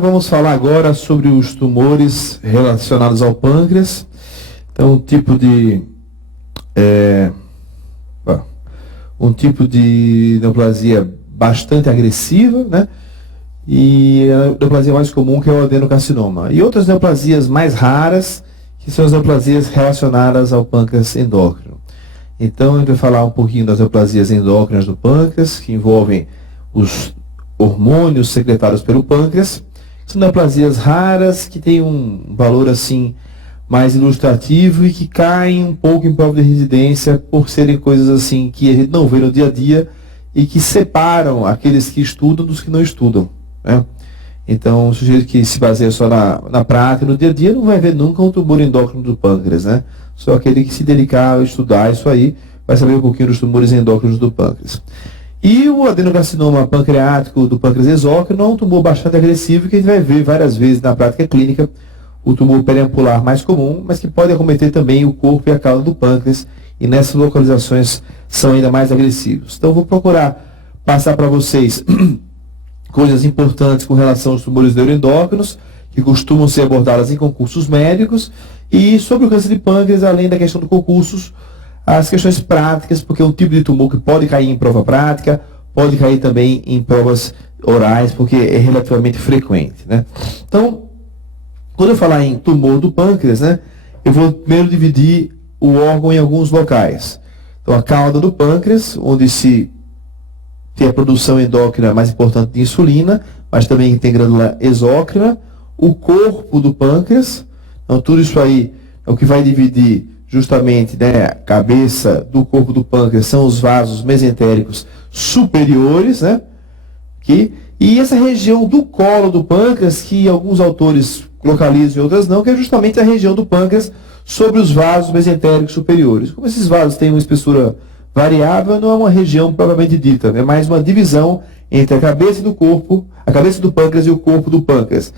vamos falar agora sobre os tumores relacionados ao pâncreas. Então, um tipo de neoplasia bastante agressiva, né? E a neoplasia mais comum, que é o adenocarcinoma. E outras neoplasias mais raras, que são as neoplasias relacionadas ao pâncreas endócrino. Então, a gente vai falar um pouquinho das neoplasias endócrinas do pâncreas, que envolvem os hormônios secretados pelo pâncreas. São neoplasias raras, que têm um valor assim mais ilustrativo e que caem um pouco em prova de residência por serem coisas assim que a gente não vê no dia a dia e que separam aqueles que estudam dos que não estudam, né? Então, o sujeito que se baseia só na prática, no dia a dia, não vai ver nunca um tumor endócrino do pâncreas, né? Só aquele que se dedicar a estudar isso aí vai saber um pouquinho dos tumores endócrinos do pâncreas. E o adenocarcinoma pancreático do pâncreas exócrino é um tumor bastante agressivo que a gente vai ver várias vezes na prática clínica, o tumor periampular mais comum, mas que pode acometer também o corpo e a cauda do pâncreas, e nessas localizações são ainda mais agressivos. Então, eu vou procurar passar para vocês coisas importantes com relação aos tumores neuroendócrinos, que costumam ser abordadas em concursos médicos, e sobre o câncer de pâncreas, além da questão dos concursos, as questões práticas, porque é um tipo de tumor que pode cair em prova prática, pode cair também em provas orais, porque é relativamente frequente, né? Então, quando eu falar em tumor do pâncreas, né, eu vou primeiro dividir o órgão em alguns locais. Então, a cauda do pâncreas, onde se tem a produção endócrina mais importante de insulina, mas também tem glândula exócrina, o corpo do pâncreas. Então, tudo isso aí é o que vai dividir justamente, né, a cabeça do corpo do pâncreas, são os vasos mesentéricos superiores, né? E essa região do colo do pâncreas, que alguns autores localizam e outras não, que é justamente a região do pâncreas sobre os vasos mesentéricos superiores. Como esses vasos têm uma espessura variável, não é uma região propriamente dita, é mais uma divisão entre a cabeça do corpo, a cabeça do pâncreas e o corpo do pâncreas.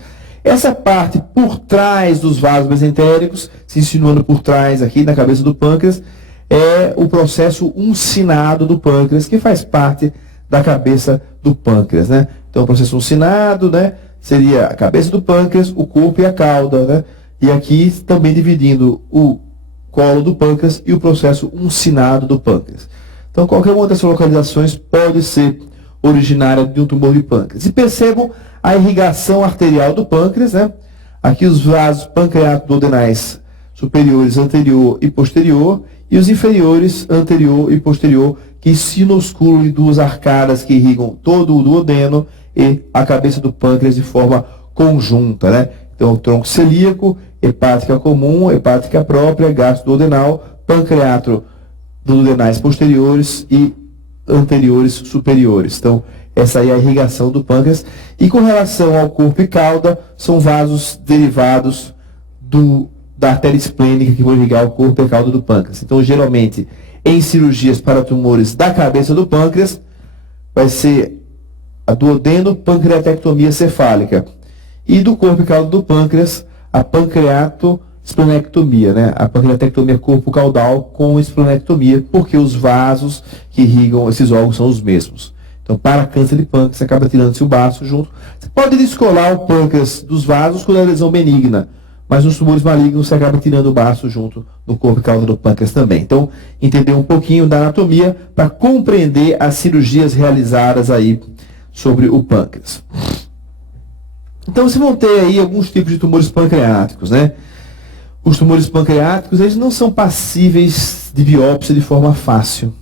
Essa parte por trás dos vasos mesentéricos, se insinuando por trás aqui na cabeça do pâncreas, é o processo uncinado do pâncreas, que faz parte da cabeça do pâncreas, né? Então, o processo uncinado, né, seria a cabeça do pâncreas, o corpo e a cauda, né? E aqui também dividindo o colo do pâncreas e o processo uncinado do pâncreas. Então, qualquer uma dessas localizações pode ser originária de um tumor de pâncreas. E percebam a irrigação arterial do pâncreas, né? Aqui os vasos pancreato-duodenais superiores, anterior e posterior, e os inferiores, anterior e posterior, que sinosculam em duas arcadas que irrigam todo o duodeno e a cabeça do pâncreas de forma conjunta, né? Então, o tronco celíaco, hepática comum, hepática própria, gastroduodenal, pancreato duodenais posteriores e anteriores superiores. Então, essa aí é a irrigação do pâncreas. E com relação ao corpo e cauda, são vasos derivados da artéria esplênica que vão irrigar o corpo e a cauda do pâncreas. Então, geralmente, em cirurgias para tumores da cabeça do pâncreas, vai ser a duodeno-pancreatectomia cefálica. E do corpo e cauda do pâncreas, a pancreato-esplenectomia, né? A pancreatectomia corpo-caudal com esplenectomia, porque os vasos que irrigam esses órgãos são os mesmos. Então, para câncer de pâncreas, você acaba tirando-se o baço junto. Você pode descolar o pâncreas dos vasos quando é lesão benigna, mas nos tumores malignos você acaba tirando o baço junto no corpo e cauda do pâncreas também. Então, entender um pouquinho da anatomia para compreender as cirurgias realizadas aí sobre o pâncreas. Então, vocês vão ter aí alguns tipos de tumores pancreáticos, né? Os tumores pancreáticos, eles não são passíveis de biópsia de forma fácil.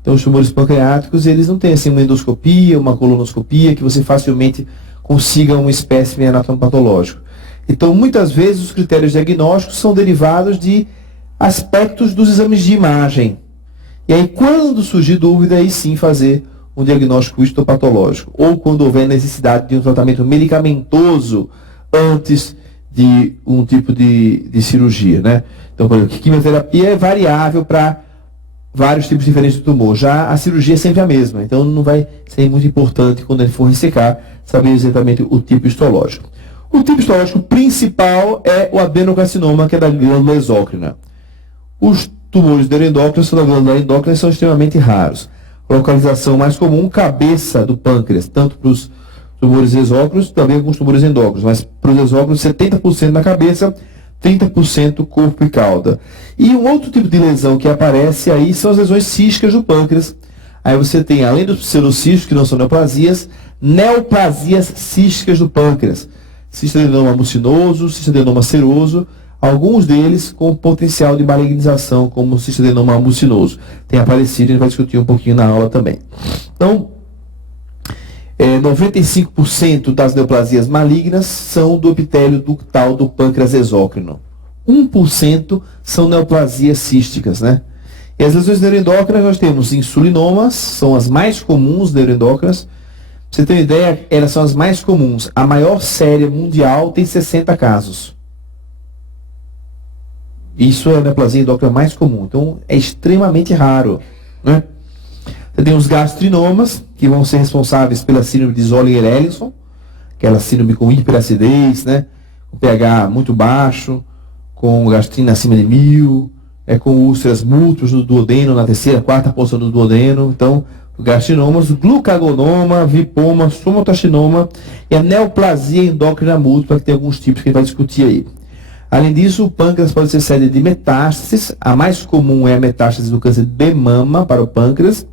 Então, os tumores pancreáticos, eles não têm assim uma endoscopia, uma colonoscopia, que você facilmente consiga um espécime anatomopatológico. Então, muitas vezes, os critérios diagnósticos são derivados de aspectos dos exames de imagem. E aí, quando surgir dúvida, aí sim fazer um diagnóstico histopatológico. Ou quando houver necessidade de um tratamento medicamentoso antes de um tipo de cirurgia, né? Então, por exemplo, quimioterapia é variável para vários tipos diferentes de tumor. Já a cirurgia é sempre a mesma. Então, não vai ser muito importante, quando ele for ressecar, saber exatamente o tipo histológico. O tipo histológico principal é o adenocarcinoma, que é da glândula exócrina. Os tumores neuroendócrinos da glândula endócrina são extremamente raros. Localização mais comum, cabeça do pâncreas, tanto para os tumores exócrinos, também alguns tumores endócrinos, mas para os exócrinos 70% na cabeça, 30% corpo e cauda. E um outro tipo de lesão que aparece aí são as lesões císticas do pâncreas. Aí você tem, além dos pseudocísticos, que não são neoplasias, neoplasias císticas do pâncreas. Cistadenoma mucinoso, cistadenoma seroso, alguns deles com potencial de malignização, como o cistadenoma mucinoso. Tem aparecido, a gente vai discutir um pouquinho na aula também. Então, 95% das neoplasias malignas são do epitélio ductal do pâncreas exócrino. 1% são neoplasias císticas, né? E as lesões neuroendócrinas nós temos insulinomas, são as mais comuns neuroendócrinas. Pra você ter uma ideia, elas são as mais comuns. A maior série mundial tem 60 casos. Isso é a neoplasia endócrina mais comum. Então, é extremamente raro, né? Você tem os gastrinomas, que vão ser responsáveis pela síndrome de Zollinger-Ellison, aquela síndrome com hiperacidez, né? Com pH muito baixo, com gastrina acima de 1000, com úlceras múltiplas no duodeno, na terceira, quarta porção do duodeno. Então, gastrinomas, glucagonoma, vipoma, somatostatinoma e a neoplasia endócrina múltipla, que tem alguns tipos que a gente vai discutir aí. Além disso, o pâncreas pode ser sede de metástases. A mais comum é a metástase do câncer de mama para o pâncreas.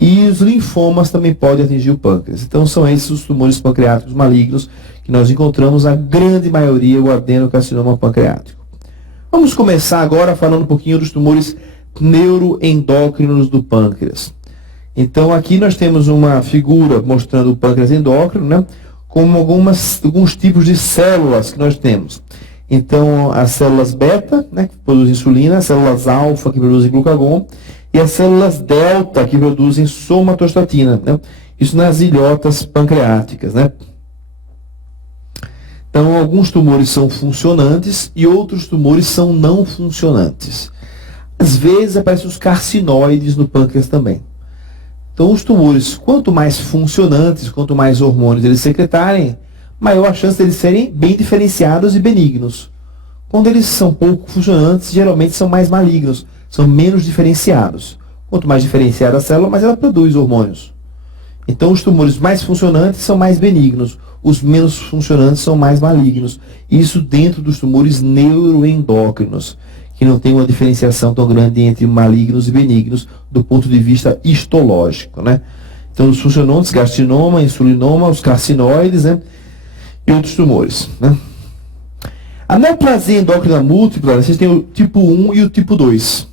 E os linfomas também podem atingir o pâncreas. Então, são esses os tumores pancreáticos malignos que nós encontramos, a grande maioria, o adenocarcinoma pancreático. Vamos começar agora falando um pouquinho dos tumores neuroendócrinos do pâncreas. Então, aqui nós temos uma figura mostrando o pâncreas endócrino, né, com alguns tipos de células que nós temos. Então, as células beta, né, que produzem insulina, as células alfa, que produzem glucagon, e as células delta, que produzem somatostatina, né? Isso nas ilhotas pancreáticas, né? Então, alguns tumores são funcionantes e outros tumores são não funcionantes. Às vezes, aparecem os carcinoides no pâncreas também. Então, os tumores, quanto mais funcionantes, quanto mais hormônios eles secretarem, maior a chance deles serem bem diferenciados e benignos. Quando eles são pouco funcionantes, geralmente são mais malignos, são menos diferenciados. Quanto mais diferenciada a célula, mais ela produz hormônios. Então, os tumores mais funcionantes são mais benignos, os menos funcionantes são mais malignos. Isso dentro dos tumores neuroendócrinos, que não tem uma diferenciação tão grande entre malignos e benignos do ponto de vista histológico, né? Então, os funcionantes, gastrinoma, insulinoma, os carcinoides, né? E outros tumores, né? A neoplasia endócrina múltipla, vocês têm o tipo 1 e o tipo 2.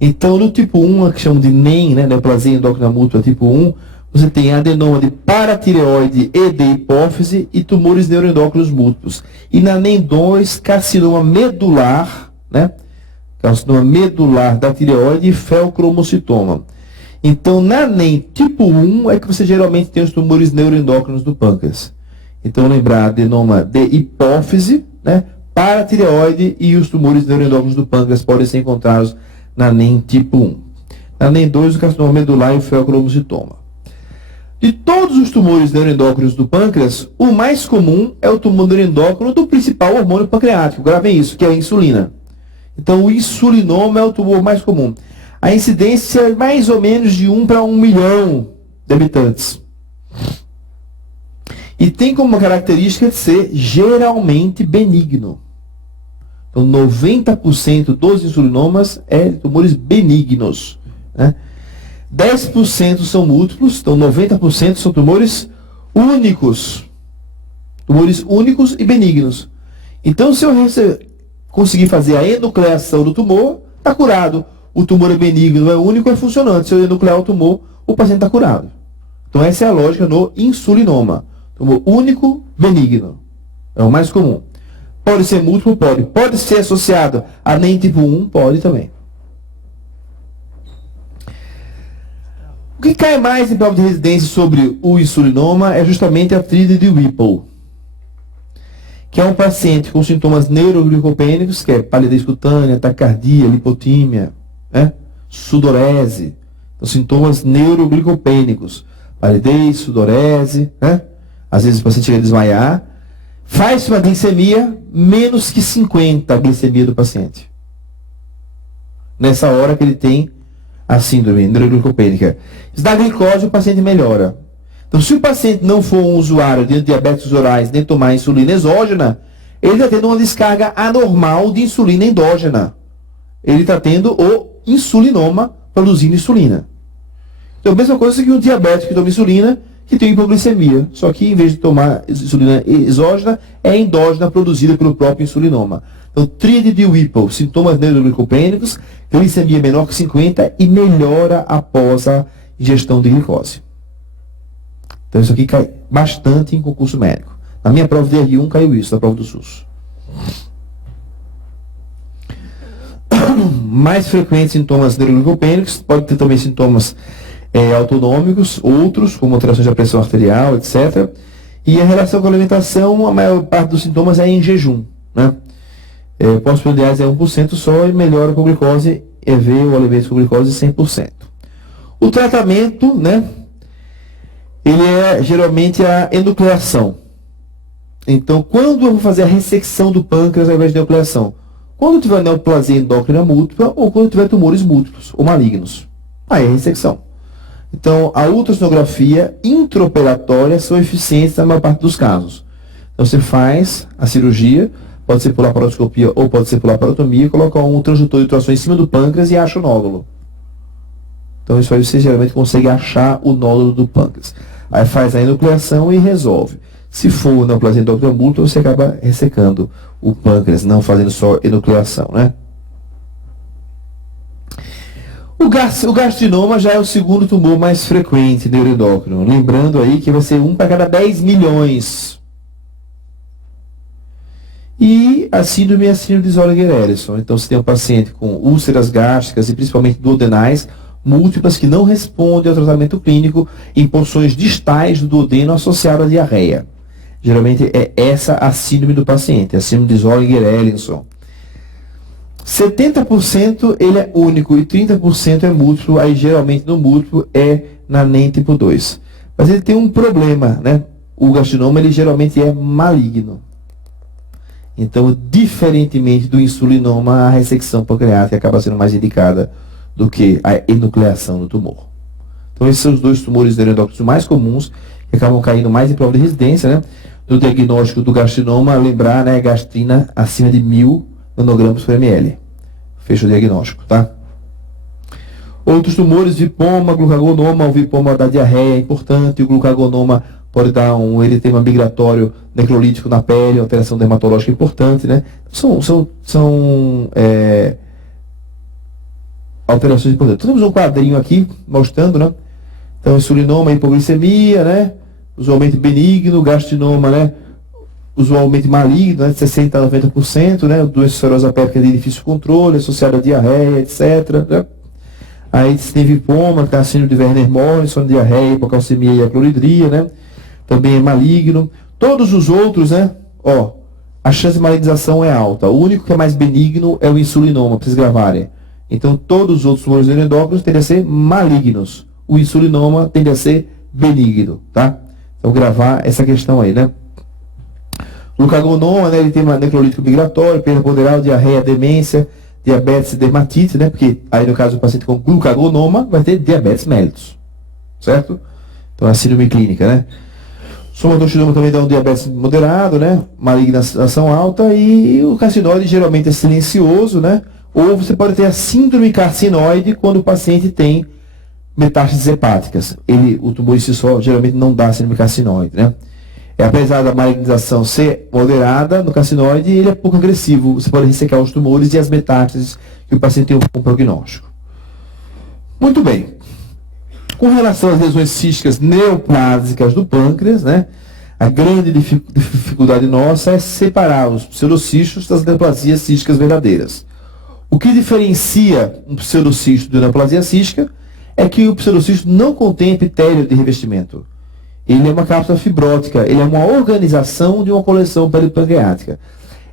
Então, no tipo 1, que chamam de NEM, né, neoplasia endócrina múltipla tipo 1, você tem adenoma de paratireoide e de hipófise e tumores neuroendócrinos múltiplos. E na NEM 2, carcinoma medular, né, carcinoma medular da tireoide e feocromocitoma. Então, na NEM tipo 1 é que você geralmente tem os tumores neuroendócrinos do pâncreas. Então, lembrar adenoma de hipófise, né, paratireoide e os tumores neuroendócrinos do pâncreas podem ser encontrados na NEM tipo 1. Na NEM 2, o carcinoma medular e o feocromocitoma. De todos os tumores neuroendócrinos do pâncreas, o mais comum é o tumor neuroendócrino do principal hormônio pancreático. Gravem isso, que é a insulina. Então, o insulinoma é o tumor mais comum. A incidência é mais ou menos de 1 para 1 milhão de habitantes. E tem como característica de ser geralmente benigno. Então, 90% dos insulinomas é tumores benignos, né? 10% são múltiplos, então 90% são tumores únicos. Tumores únicos e benignos. Então, se eu conseguir fazer a enucleação do tumor, está curado. O tumor é benigno, é único, é funcionante. Se eu enuclear o tumor, o paciente está curado. Então, essa é a lógica no insulinoma. Tumor único, benigno. É o mais comum. Pode ser múltiplo? Pode. Pode ser associado a NEM tipo 1? Pode também. O que cai mais em prova de residência sobre o insulinoma é justamente a tríade de Whipple, que é um paciente com sintomas neuroglicopênicos, que é palidez cutânea, taquicardia, lipotímia, né? Sudorese. Então, sintomas neuroglicopênicos. Palidez, sudorese, né? Às vezes o paciente chega a desmaiar. Faz uma glicemia menos que 50, a glicemia do paciente. Nessa hora que ele tem a síndrome neuroglicopênica. Se dá glicose, o paciente melhora. Então, se o paciente não for um usuário de antidiabéticos orais nem tomar insulina exógena, ele está tendo uma descarga anormal de insulina endógena. Ele está tendo o insulinoma produzindo insulina. Então, a mesma coisa que um diabético que toma insulina, que tem hipoglicemia. Só que, em vez de tomar insulina exógena, é endógena produzida pelo próprio insulinoma. Então, tríade de Whipple, sintomas neuroglicopênicos, glicemia menor que 50 e melhora após a ingestão de glicose. Então, isso aqui cai bastante em concurso médico. Na minha prova de R1 caiu isso, na prova do SUS. Mais frequentes sintomas neuroglicopênicos, pode ter também sintomas autonômicos, outros, como alterações da pressão arterial, etc. E a relação com a alimentação, a maior parte dos sintomas é em jejum, né? Pós-prandiais é 1% só e melhora com glicose, EV ou alimentos com glicose 100%. O tratamento, né? Ele é geralmente a enucleação. Então, quando eu vou fazer a ressecção do pâncreas ao invés de enucleação? Quando tiver neoplasia endócrina múltipla ou quando tiver tumores múltiplos ou malignos. Aí é ressecção. Então, a ultrassonografia intraoperatória são eficientes na maior parte dos casos. Então, você faz a cirurgia, pode ser por laparoscopia ou pode ser por laparotomia, coloca um transdutor de ultrassom em cima do pâncreas e acha o nódulo. Então, isso aí você geralmente consegue achar o nódulo do pâncreas. Aí faz a enucleação e resolve. Se for neoplasia endócrina múltipla, você acaba ressecando o pâncreas, não fazendo só enucleação, né? O gastrinoma já é o segundo tumor mais frequente neuroendócrino. Lembrando aí que vai ser 1 para cada 10 milhões. E a síndrome é a síndrome de Zollinger-Ellison. Então, você tem um paciente com úlceras gástricas e principalmente duodenais múltiplas que não respondem ao tratamento clínico em porções distais do duodeno associado à diarreia. Geralmente é essa a síndrome do paciente, a síndrome de Zollinger-Ellison. 70% ele é único e 30% é múltiplo, aí geralmente no múltiplo é na NEM tipo 2. Mas ele tem um problema, né? O gastrinoma ele geralmente é maligno. Então, diferentemente do insulinoma, a ressecção pancreática acaba sendo mais indicada do que a enucleação do tumor. Então, esses são os dois tumores neuroendócrinos mais comuns, que acabam caindo mais em prova de residência, né? No diagnóstico do gastrinoma, lembrar, né, gastrina acima de 1000 nanogramas por ml. Fecha o diagnóstico, tá? Outros tumores, vipoma, glucagonoma, o vipoma da diarreia é importante, o glucagonoma pode dar um eritema migratório necrolítico na pele, alteração dermatológica importante, né? São alterações importantes. Então, temos um quadrinho aqui mostrando, né? Então, insulinoma, hipoglicemia, né? Usualmente benigno, gastrinoma, né? Usualmente maligno, né? 60% a 90%, né? Doença serosa péptica de difícil controle, associada à diarreia, etc. Né? Aí tem vipoma, que é a síndrome de Werner-Morrison, diarreia, hipocalcemia e acloridria, né? Também é maligno. Todos os outros, né? Ó, a chance de malignização é alta. O único que é mais benigno é o insulinoma, para vocês gravarem. Então, todos os outros tumores neuroendócrinos tendem a ser malignos. O insulinoma tende a ser benigno, tá? Então, gravar essa questão aí, né? Glucagonoma, né? Ele tem uma necrolítico migratório, perda ponderal, diarreia, demência, diabetes e dermatite, né? Porque aí, no caso do paciente com glucagonoma, vai ter diabetes mellitus, certo? Então, é a síndrome clínica, né? Somatostinoma também dá um diabetes moderado, né? Malignação alta e o carcinoide geralmente é silencioso, né? Ou você pode ter a síndrome carcinoide quando o paciente tem metástases hepáticas. O tumor em si só geralmente não dá síndrome carcinoide, né? Apesar da malignização ser moderada no carcinoide, ele é pouco agressivo. Você pode ressecar os tumores e as metástases que o paciente tem um bom prognóstico. Muito bem. Com relação às lesões císticas neoplásicas do pâncreas, né? A grande dificuldade nossa é separar os pseudocistos das neoplasias císticas verdadeiras. O que diferencia um pseudocisto de uma neoplasia cística é que o pseudocisto não contém epitélio de revestimento. Ele é uma cápsula fibrótica, ele é uma organização de uma coleção peripancreática.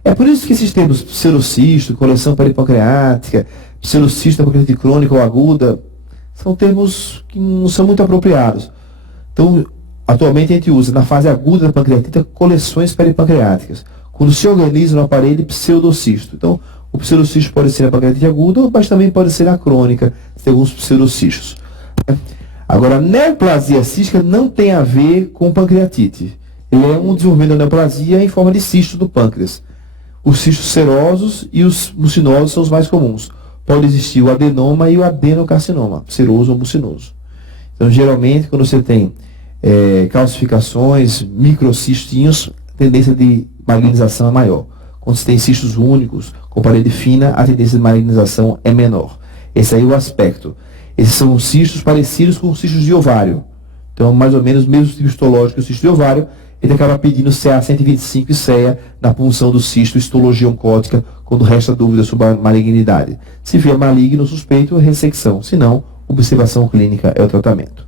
É por isso que esses termos pseudocisto, coleção peripancreática, pseudocisto pancreatite crônica ou aguda, são termos que não são muito apropriados. Então, atualmente a gente usa na fase aguda da pancreatite coleções peripancreáticas, quando se organiza no aparelho pseudocisto. Então, o pseudocisto pode ser a pancreatite aguda, mas também pode ser a crônica, tem alguns pseudocistos. Agora, a neoplasia cística não tem a ver com pancreatite. Ele é um desenvolvimento da neoplasia em forma de cisto do pâncreas. Os cistos serosos e os mucinosos são os mais comuns. Pode existir o adenoma e o adenocarcinoma, seroso ou mucinoso. Então, geralmente, quando você tem calcificações, microcistinhos, a tendência de malignização é maior. Quando você tem cistos únicos, com parede fina, a tendência de malignização é menor. Esse aí é o aspecto. Esses são cistos parecidos com cistos de ovário. Então, mais ou menos, mesmo tipo histológico que o cisto de ovário, ele acaba pedindo CA125 e CEA na punção do cisto, histologia oncótica, quando resta dúvida sobre a malignidade. Se vier maligno, suspeito, ressecção. Se não, observação clínica é o tratamento.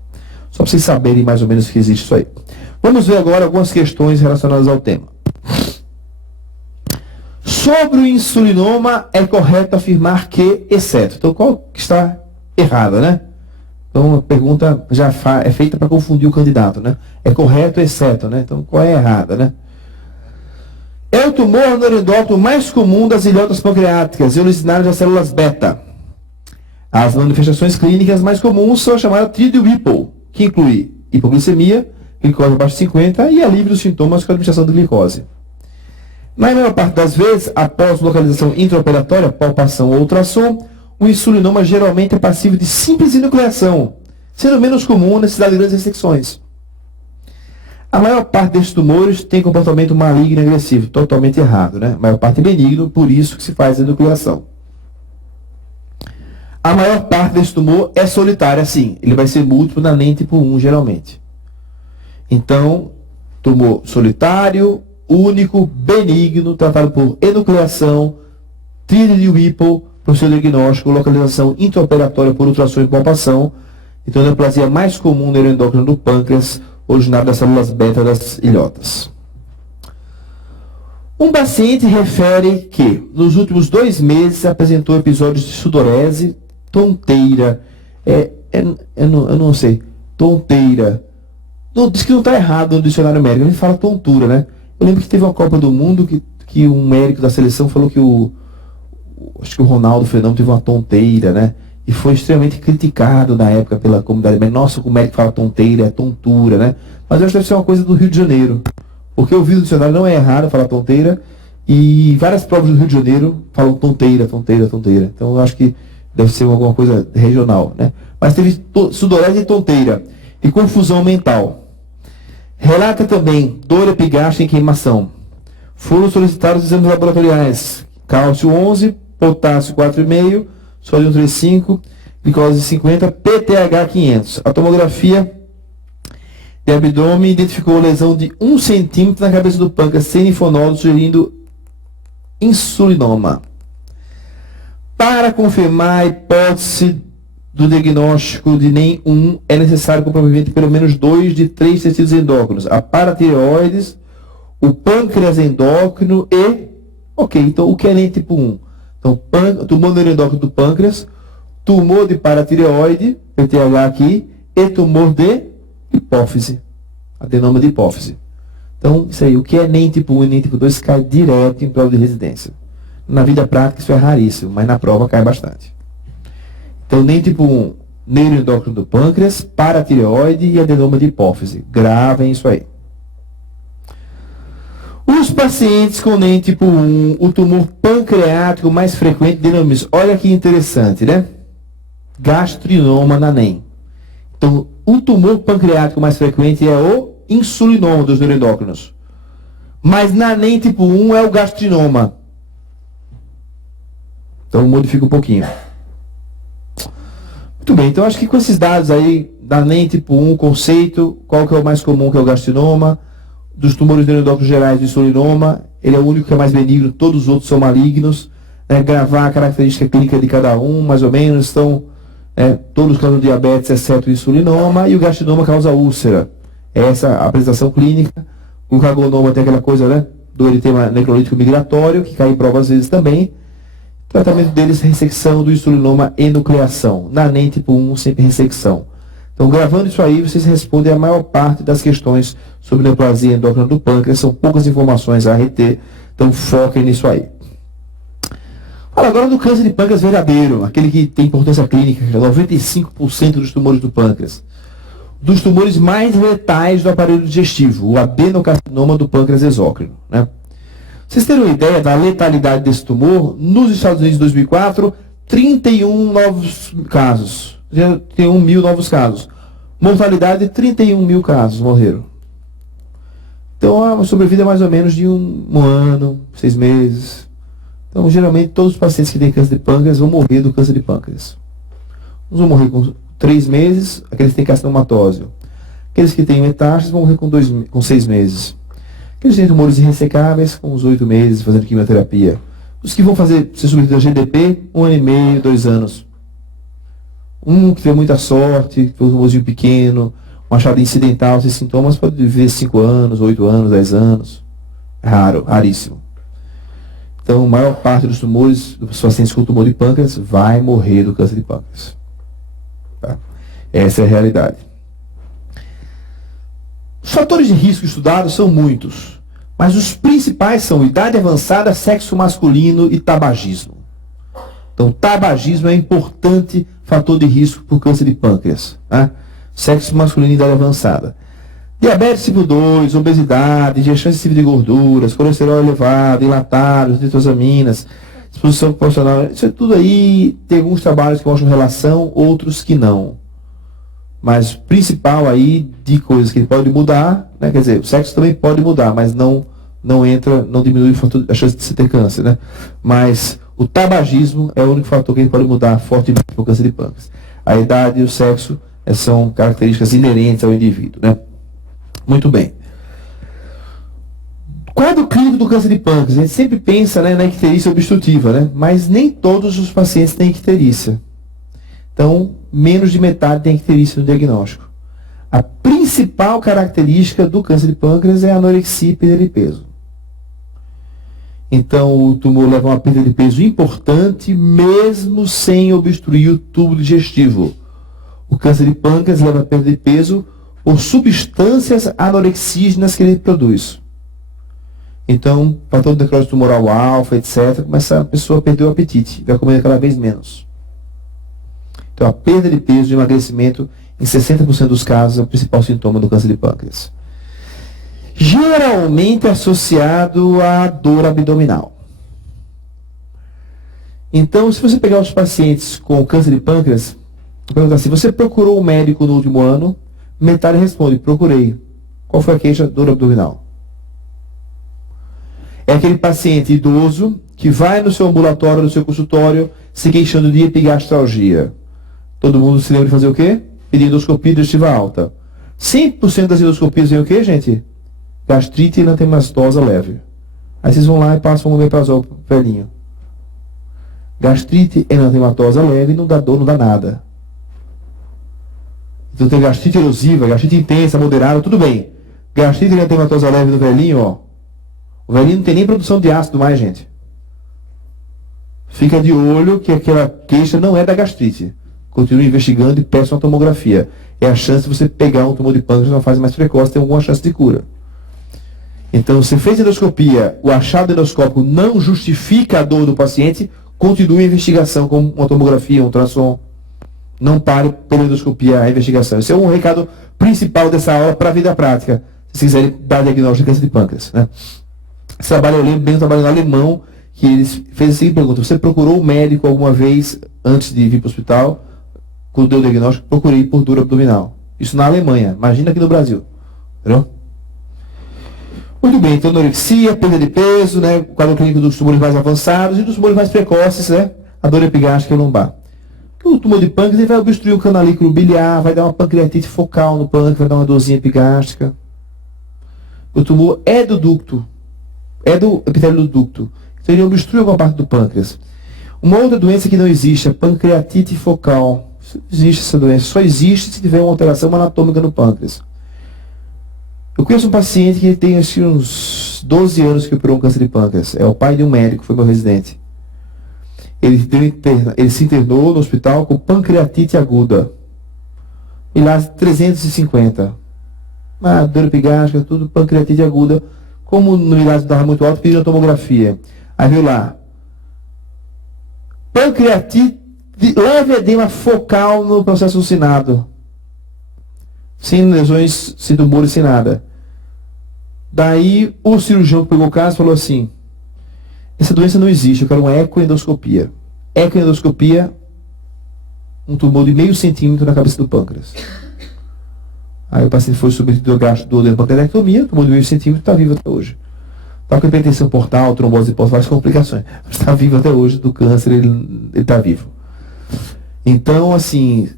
Só para vocês saberem mais ou menos que existe isso aí. Vamos ver agora algumas questões relacionadas ao tema. Sobre o insulinoma, é correto afirmar que, exceto. Então, qual que está errada, né? Então, a pergunta já é feita para confundir o candidato, né? É correto, exceto, né? Então, qual é a errada, né? É o tumor neuroendócrino mais comum das ilhotas pancreáticas e originario das células beta. As manifestações clínicas mais comuns são a chamada tríade Whipple, que inclui hipoglicemia, glicose abaixo de 50 e alívio dos sintomas com a administração de glicose. Na maior parte das vezes, após localização intraoperatória, palpação ou ultrassom, o insulinoma geralmente é passivo de simples enucleação, sendo menos comum a necessidade de grandes ressecções. A maior parte desses tumores tem comportamento maligno e agressivo, totalmente errado, né? A maior parte é benigno, por isso que se faz a enucleação. A maior parte desse tumor é solitária, sim. Ele vai ser múltiplo na NEM tipo 1, geralmente. Então, tumor solitário, único, benigno, tratado por enucleação, tríade de Whipple, para o seu diagnóstico, localização intraoperatória por ultrassom e palpação. Então, a neoplasia mais comum neuroendócrina do pâncreas, originária das células beta das ilhotas. Um paciente refere que, nos últimos 2 meses, apresentou episódios de sudorese, tonteira, eu não sei, tonteira. Não, diz que não está errado no dicionário médico, a gente fala tontura, né? Eu lembro que teve uma Copa do Mundo que um médico da seleção falou que acho que o Ronaldo Fenômeno teve uma tonteira, né? E foi extremamente criticado na época pela comunidade médica. Nossa, o médico fala tonteira, é tontura, né? Mas eu acho que deve ser uma coisa do Rio de Janeiro. Porque eu vi no dicionário, não é errado falar tonteira, e várias provas do Rio de Janeiro falam tonteira, tonteira, tonteira. Então eu acho que deve ser alguma coisa regional, né? Mas teve sudorese e tonteira, e confusão mental. Relata também dor epigástrica e queimação. Foram solicitados exames laboratoriais: cálcio 11, potássio 4,5, sódio 3,5, glicose 50, PTH 500. A tomografia de abdômen identificou lesão de 1 centímetro na cabeça do pâncreas sem linfonodo, sugerindo insulinoma. Para confirmar a hipótese do diagnóstico de NEM 1, é necessário o comprometimento de pelo menos 2 de 3 tecidos endócrinos: a paratireoides, o pâncreas endócrino e... Ok, então o que é NEM tipo 1? Então, tumor neuroendócrino do pâncreas, tumor de paratireoide, PTH aqui, e tumor de hipófise, adenoma de hipófise. Então, isso aí, o que é NEM tipo 1 e NEM tipo 2 cai direto em prova de residência. Na vida prática isso é raríssimo, mas na prova cai bastante. Então, NEM tipo 1, neuroendócrino do pâncreas, paratireoide e adenoma de hipófise. Gravem isso aí. Os pacientes com NEM tipo 1, o tumor pancreático mais frequente denominou. Olha que interessante, né? Gastrinoma na NEM. Então, o tumor pancreático mais frequente é o insulinoma dos neuroendócrinos. Mas na NEM tipo 1 é o gastrinoma. Então, modifica um pouquinho. Muito bem, então acho que com esses dados aí, da NEM tipo 1, conceito, qual que é o mais comum, que é o gastrinoma, dos tumores neuroendócrinos gerais do insulinoma, ele é o único que é mais benigno, todos os outros são malignos, né? Gravar a característica clínica de cada um, mais ou menos, então, todos causam diabetes, exceto o insulinoma, e o gastrinoma causa úlcera. Essa é a apresentação clínica. O glucagonoma tem aquela coisa, né, do eritema necrolítico migratório, que cai em prova às vezes também. O tratamento deles é ressecção do insulinoma e nucleação. Na NEM tipo 1, sempre ressecção. Então, gravando isso aí, vocês respondem a maior parte das questões sobre neoplasia endócrina do pâncreas. São poucas informações a reter, então foquem nisso aí. Fala agora do câncer de pâncreas verdadeiro, aquele que tem importância clínica, 95% dos tumores do pâncreas. dos tumores mais letais do aparelho digestivo, o adenocarcinoma do pâncreas exócrino. Né? Vocês terem uma ideia da letalidade desse tumor, nos Estados Unidos em 2004, 31 novos casos. 31 mil novos casos. Mortalidade, 31 mil casos morreram. Então a sobrevida é mais ou menos de um ano, 6 meses. Então geralmente todos os pacientes que têm câncer de pâncreas vão morrer do câncer de pâncreas. Uns vão morrer com 3 meses, aqueles que têm carcinomatose. Aqueles que têm metástases vão morrer com 6 meses. Aqueles que têm tumores irressecáveis, com uns 8 meses, fazendo quimioterapia. Os que vão ser submetidos a GDP, 1 ano e meio, 2 anos. Um que teve muita sorte, que foi um tumorzinho pequeno, um achado incidental, sem sintomas, pode viver 5 anos, 8 anos, 10 anos. Raro, raríssimo. Então, a maior parte dos tumores, dos pacientes com tumor de pâncreas, vai morrer do câncer de pâncreas. Tá? Essa é a realidade. Os fatores de risco estudados são muitos, mas os principais são idade avançada, sexo masculino e tabagismo. Então, tabagismo é um importante fator de risco por câncer de pâncreas. Né? Sexo masculino e idade avançada. Diabetes tipo 2, obesidade, ingestão excessiva de gorduras, colesterol elevado, enlatados, nitrosaminas, exposição proporcional, isso é tudo aí, tem alguns trabalhos que mostram relação, outros que não. Mas principal aí de coisas que ele pode mudar, né? Quer dizer, o sexo também pode mudar, mas não diminui a chance de se ter câncer, né? Mas o tabagismo é o único fator que ele pode mudar fortemente para o câncer de pâncreas. A idade e o sexo são características inerentes ao indivíduo, né? Muito bem. Quadro clínico do câncer de pâncreas. A gente sempre pensa, né, na icterícia obstrutiva, né? Mas nem todos os pacientes têm icterícia. Então, menos de metade tem icterícia no diagnóstico. A principal característica do câncer de pâncreas é a anorexia e perda de peso. Então, o tumor leva a uma perda de peso importante, mesmo sem obstruir o tubo digestivo. O câncer de pâncreas leva a perda de peso por substâncias anorexígenas que ele produz. Então, fator de necrose tumoral alfa, etc., começa a pessoa a perder o apetite, vai comer cada vez menos. Então, a perda de peso e emagrecimento, em 60% dos casos, é o principal sintoma do câncer de pâncreas. Geralmente associado à dor abdominal. Então, se você pegar os pacientes com câncer de pâncreas, perguntar assim, você procurou um médico no último ano? Metade responde, procurei. Qual foi a queixa? Dor abdominal. É aquele paciente idoso que vai no seu ambulatório, no seu consultório, se queixando de epigastralgia. Todo mundo se lembra de fazer o quê? Pedir endoscopia digestiva alta. 100% das endoscopias vem o quê, gente? Gastrite e lantemostosa leve. Aí vocês vão lá e passam um omeprazol pro velhinho. Gastrite e lantemostosa leve não dá dor, não dá nada. Então tem gastrite erosiva, gastrite intensa, moderada, tudo bem. Gastrite e lantemostosa leve do velhinho, ó. O velhinho não tem nem produção de ácido mais, gente. Fica de olho que aquela queixa não é da gastrite. Continue investigando e peça uma tomografia. É a chance de você pegar um tumor de pâncreas numa fase mais precoce, tem alguma chance de cura. Então, se fez endoscopia, o achado endoscópico não justifica a dor do paciente, continue a investigação com uma tomografia, um ultrassom. Não pare pela endoscopia a investigação. Esse é um recado principal dessa aula para a vida prática, se quiserem dar diagnóstico de câncer de pâncreas. Né? Esse trabalho, eu lembro bem do trabalho no alemão, que eles fez a seguinte pergunta: você procurou um médico alguma vez antes de vir para o hospital? Quando deu o diagnóstico, procurei por dor abdominal. Isso na Alemanha, imagina aqui no Brasil. Entendeu? Muito bem, então anorexia, perda de peso, né, o quadro clínico dos tumores mais avançados e dos tumores mais precoces, né, a dor epigástrica e lombar. O tumor de pâncreas ele vai obstruir o canalículo biliar, vai dar uma pancreatite focal no pâncreas, vai dar uma dorzinha epigástrica. O tumor é do ducto, é do epitélio do ducto, então ele obstrui alguma parte do pâncreas. Uma outra doença que não existe, a pancreatite focal. Não existe essa doença, só existe se tiver uma alteração anatômica no pâncreas. Eu conheço um paciente que tem assim, uns 12 anos que operou um câncer de pâncreas. É o pai de um médico, foi meu residente. Ele se internou no hospital com pancreatite aguda. Milagre 350. Dor epigástrica, tudo, pancreatite aguda. Como o milagre estava muito alto, pediu a tomografia. Aí viu lá. Pancreatite, leve edema focal no processo ulcinado. sem lesões, sem tumores, sem nada. Daí o cirurgião que pegou o caso falou assim: essa doença não existe, eu quero uma ecoendoscopia. Ecoendoscopia, um tumor de meio centímetro na cabeça do pâncreas. Aí o paciente foi submetido ao gasto do pancreatectomia, tumor de meio centímetro, está vivo até hoje. Está com hipertensão portal, trombose portal, várias complicações. Mas está vivo até hoje do câncer, ele está vivo. Então, assim,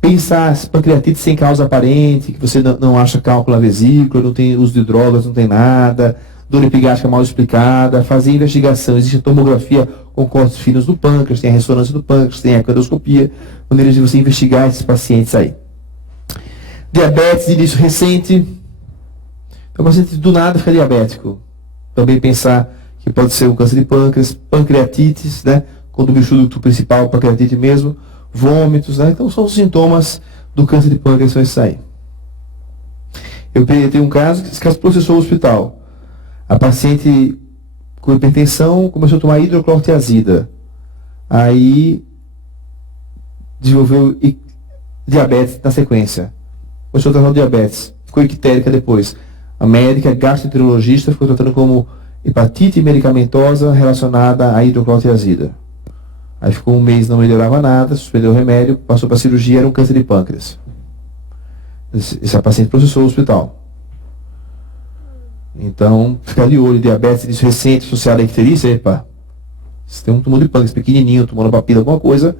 pensar pancreatite sem causa aparente, que você não acha cálculo na vesícula, não tem uso de drogas, não tem nada, dor epigástrica mal explicada, fazer investigação. Existe a tomografia com cortes finos do pâncreas, tem a ressonância do pâncreas, tem a ecoendoscopia, maneiras de você investigar esses pacientes aí. Diabetes de início recente. Então, o paciente do nada fica diabético. Também pensar que pode ser um câncer de pâncreas, pancreatites, né? Quando o bicho do principal, pancreatite mesmo, vômitos, né? Então são os sintomas do câncer de pâncreas que vai sair. Eu tenho um caso que esse caso processou o hospital. A paciente com hipertensão começou a tomar hidroclorotiazida. Aí desenvolveu diabetes na sequência. Começou a tratar o diabetes. Ficou ictérica depois. A médica gastroenterologista ficou tratando como hepatite medicamentosa relacionada à hidroclorotiazida. Aí ficou um mês, não melhorava nada, suspendeu o remédio, passou para a cirurgia, era um câncer de pâncreas. Esse paciente processou o hospital. Então, ficar de olho, diabetes início recente, associado à icterícia, epa, se tem um tumor de pâncreas pequenininho, tumor na papila, alguma coisa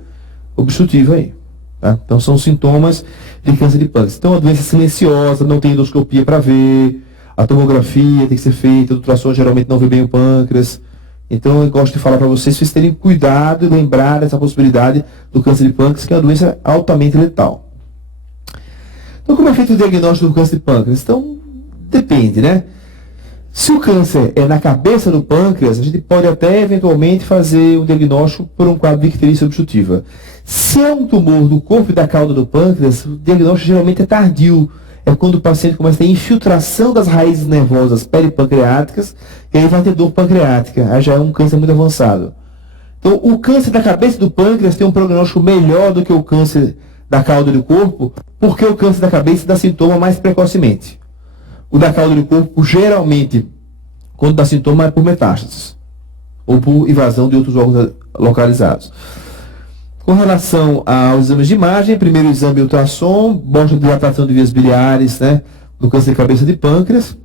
obstrutiva aí. Tá? Então, são sintomas de câncer de pâncreas. Então, a doença silenciosa, não tem endoscopia para ver, a tomografia tem que ser feita, a ultrassom geralmente não vê bem o pâncreas. Então, eu gosto de falar para vocês terem cuidado e lembrar dessa possibilidade do câncer de pâncreas, que é uma doença altamente letal. Então, como é feito o diagnóstico do câncer de pâncreas? Então, depende, né? Se o câncer é na cabeça do pâncreas, a gente pode até, eventualmente, fazer um diagnóstico por um quadro de icterícia obstrutiva. Se é um tumor do corpo e da cauda do pâncreas, o diagnóstico geralmente é tardio. É quando o paciente começa a ter infiltração das raízes nervosas peripancreáticas e aí vai ter dor pancreática. Aí já é um câncer muito avançado. Então, o câncer da cabeça do pâncreas tem um prognóstico melhor do que o câncer da cauda do corpo, porque o câncer da cabeça dá sintoma mais precocemente. O da cauda do corpo, geralmente, quando dá sintoma, é por metástases ou por invasão de outros órgãos localizados. Com relação aos exames de imagem, primeiro exame ultrassom, mostra dilatação de vias biliares, né, do câncer de cabeça de pâncreas.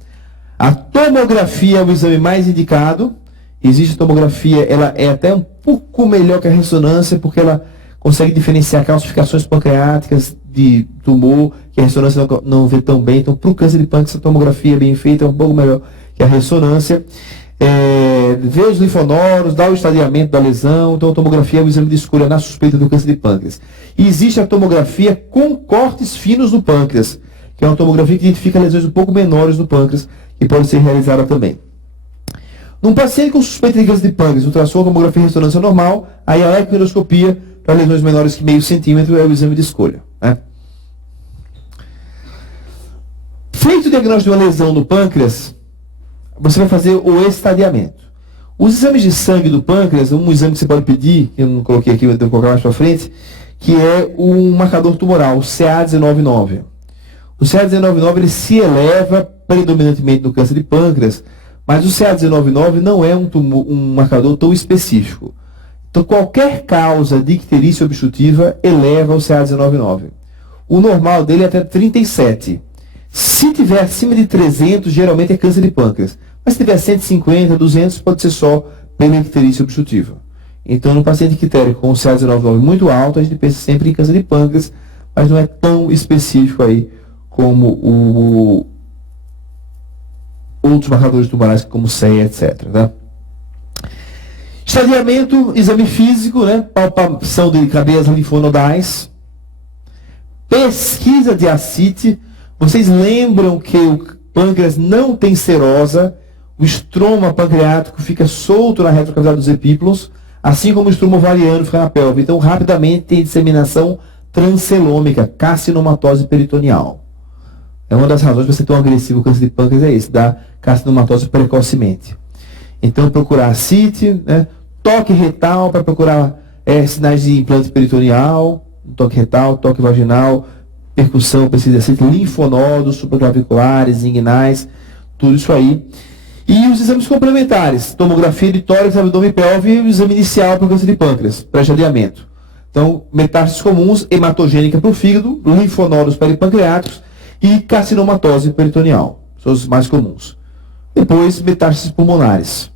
A tomografia é o exame mais indicado. Existe a tomografia, ela é até um pouco melhor que a ressonância, porque ela consegue diferenciar calcificações pancreáticas de tumor, que a ressonância não vê tão bem. Então, para o câncer de pâncreas, a tomografia bem feita é um pouco melhor que a ressonância. Ver os linfonodos, dar o estadiamento da lesão. Então, a tomografia é o exame de escolha na suspeita do câncer de pâncreas. E existe a tomografia com cortes finos do pâncreas, que é uma tomografia que identifica lesões um pouco menores do pâncreas, que pode ser realizada também. Num paciente com suspeita de câncer de pâncreas, ultrassom, tomografia e ressonância normal, aí a ecoendoscopia para lesões menores que meio centímetro é o exame de escolha. Né? Feito o diagnóstico de uma lesão no pâncreas, você vai fazer o estadiamento. Os exames de sangue do pâncreas, um exame que você pode pedir, que eu não coloquei aqui, eu devo colocar mais para frente, que é um marcador tumoral, o CA199. O CA199 ele se eleva predominantemente no câncer de pâncreas, mas o CA199 não é um marcador tão específico. Então, qualquer causa de icterícia obstrutiva eleva o CA199. O normal dele é até 37. Se tiver acima de 300, geralmente é câncer de pâncreas. Mas se tiver 150, 200, pode ser só pela icterícia obstrutiva. Então, no paciente ictérico com o CA199 muito alto, a gente pensa sempre em câncer de pâncreas, mas não é tão específico aí como outros marcadores tumorais, como CEA, etc. Né? Estadiamento, exame físico, né? Palpação de cadeias linfonodais. Pesquisa de ascite. Vocês lembram que o pâncreas não tem serosa, o estroma pancreático fica solto na retrocavidade dos epíploos, assim como o estroma ovariano fica na pelve. Então, rapidamente tem disseminação transcelômica, carcinomatose peritoneal. É uma das razões de você ter um agressivo câncer de pâncreas, é esse, dá carcinomatose precocemente. Então, procurar ascite, né? Toque retal para procurar sinais de implante peritoneal, toque retal, toque vaginal, percussão, pesquisa assim, linfonodos, supraclaviculares, inguinais, tudo isso aí. E os exames complementares, tomografia de tórax, abdômen e pelve e o exame inicial para o câncer de pâncreas, pré-jadeamento. Então, metástases comuns, hematogênica para o fígado, linfonodos peripancreáticos e carcinomatose peritoneal. São os mais comuns. Depois, metástases pulmonares.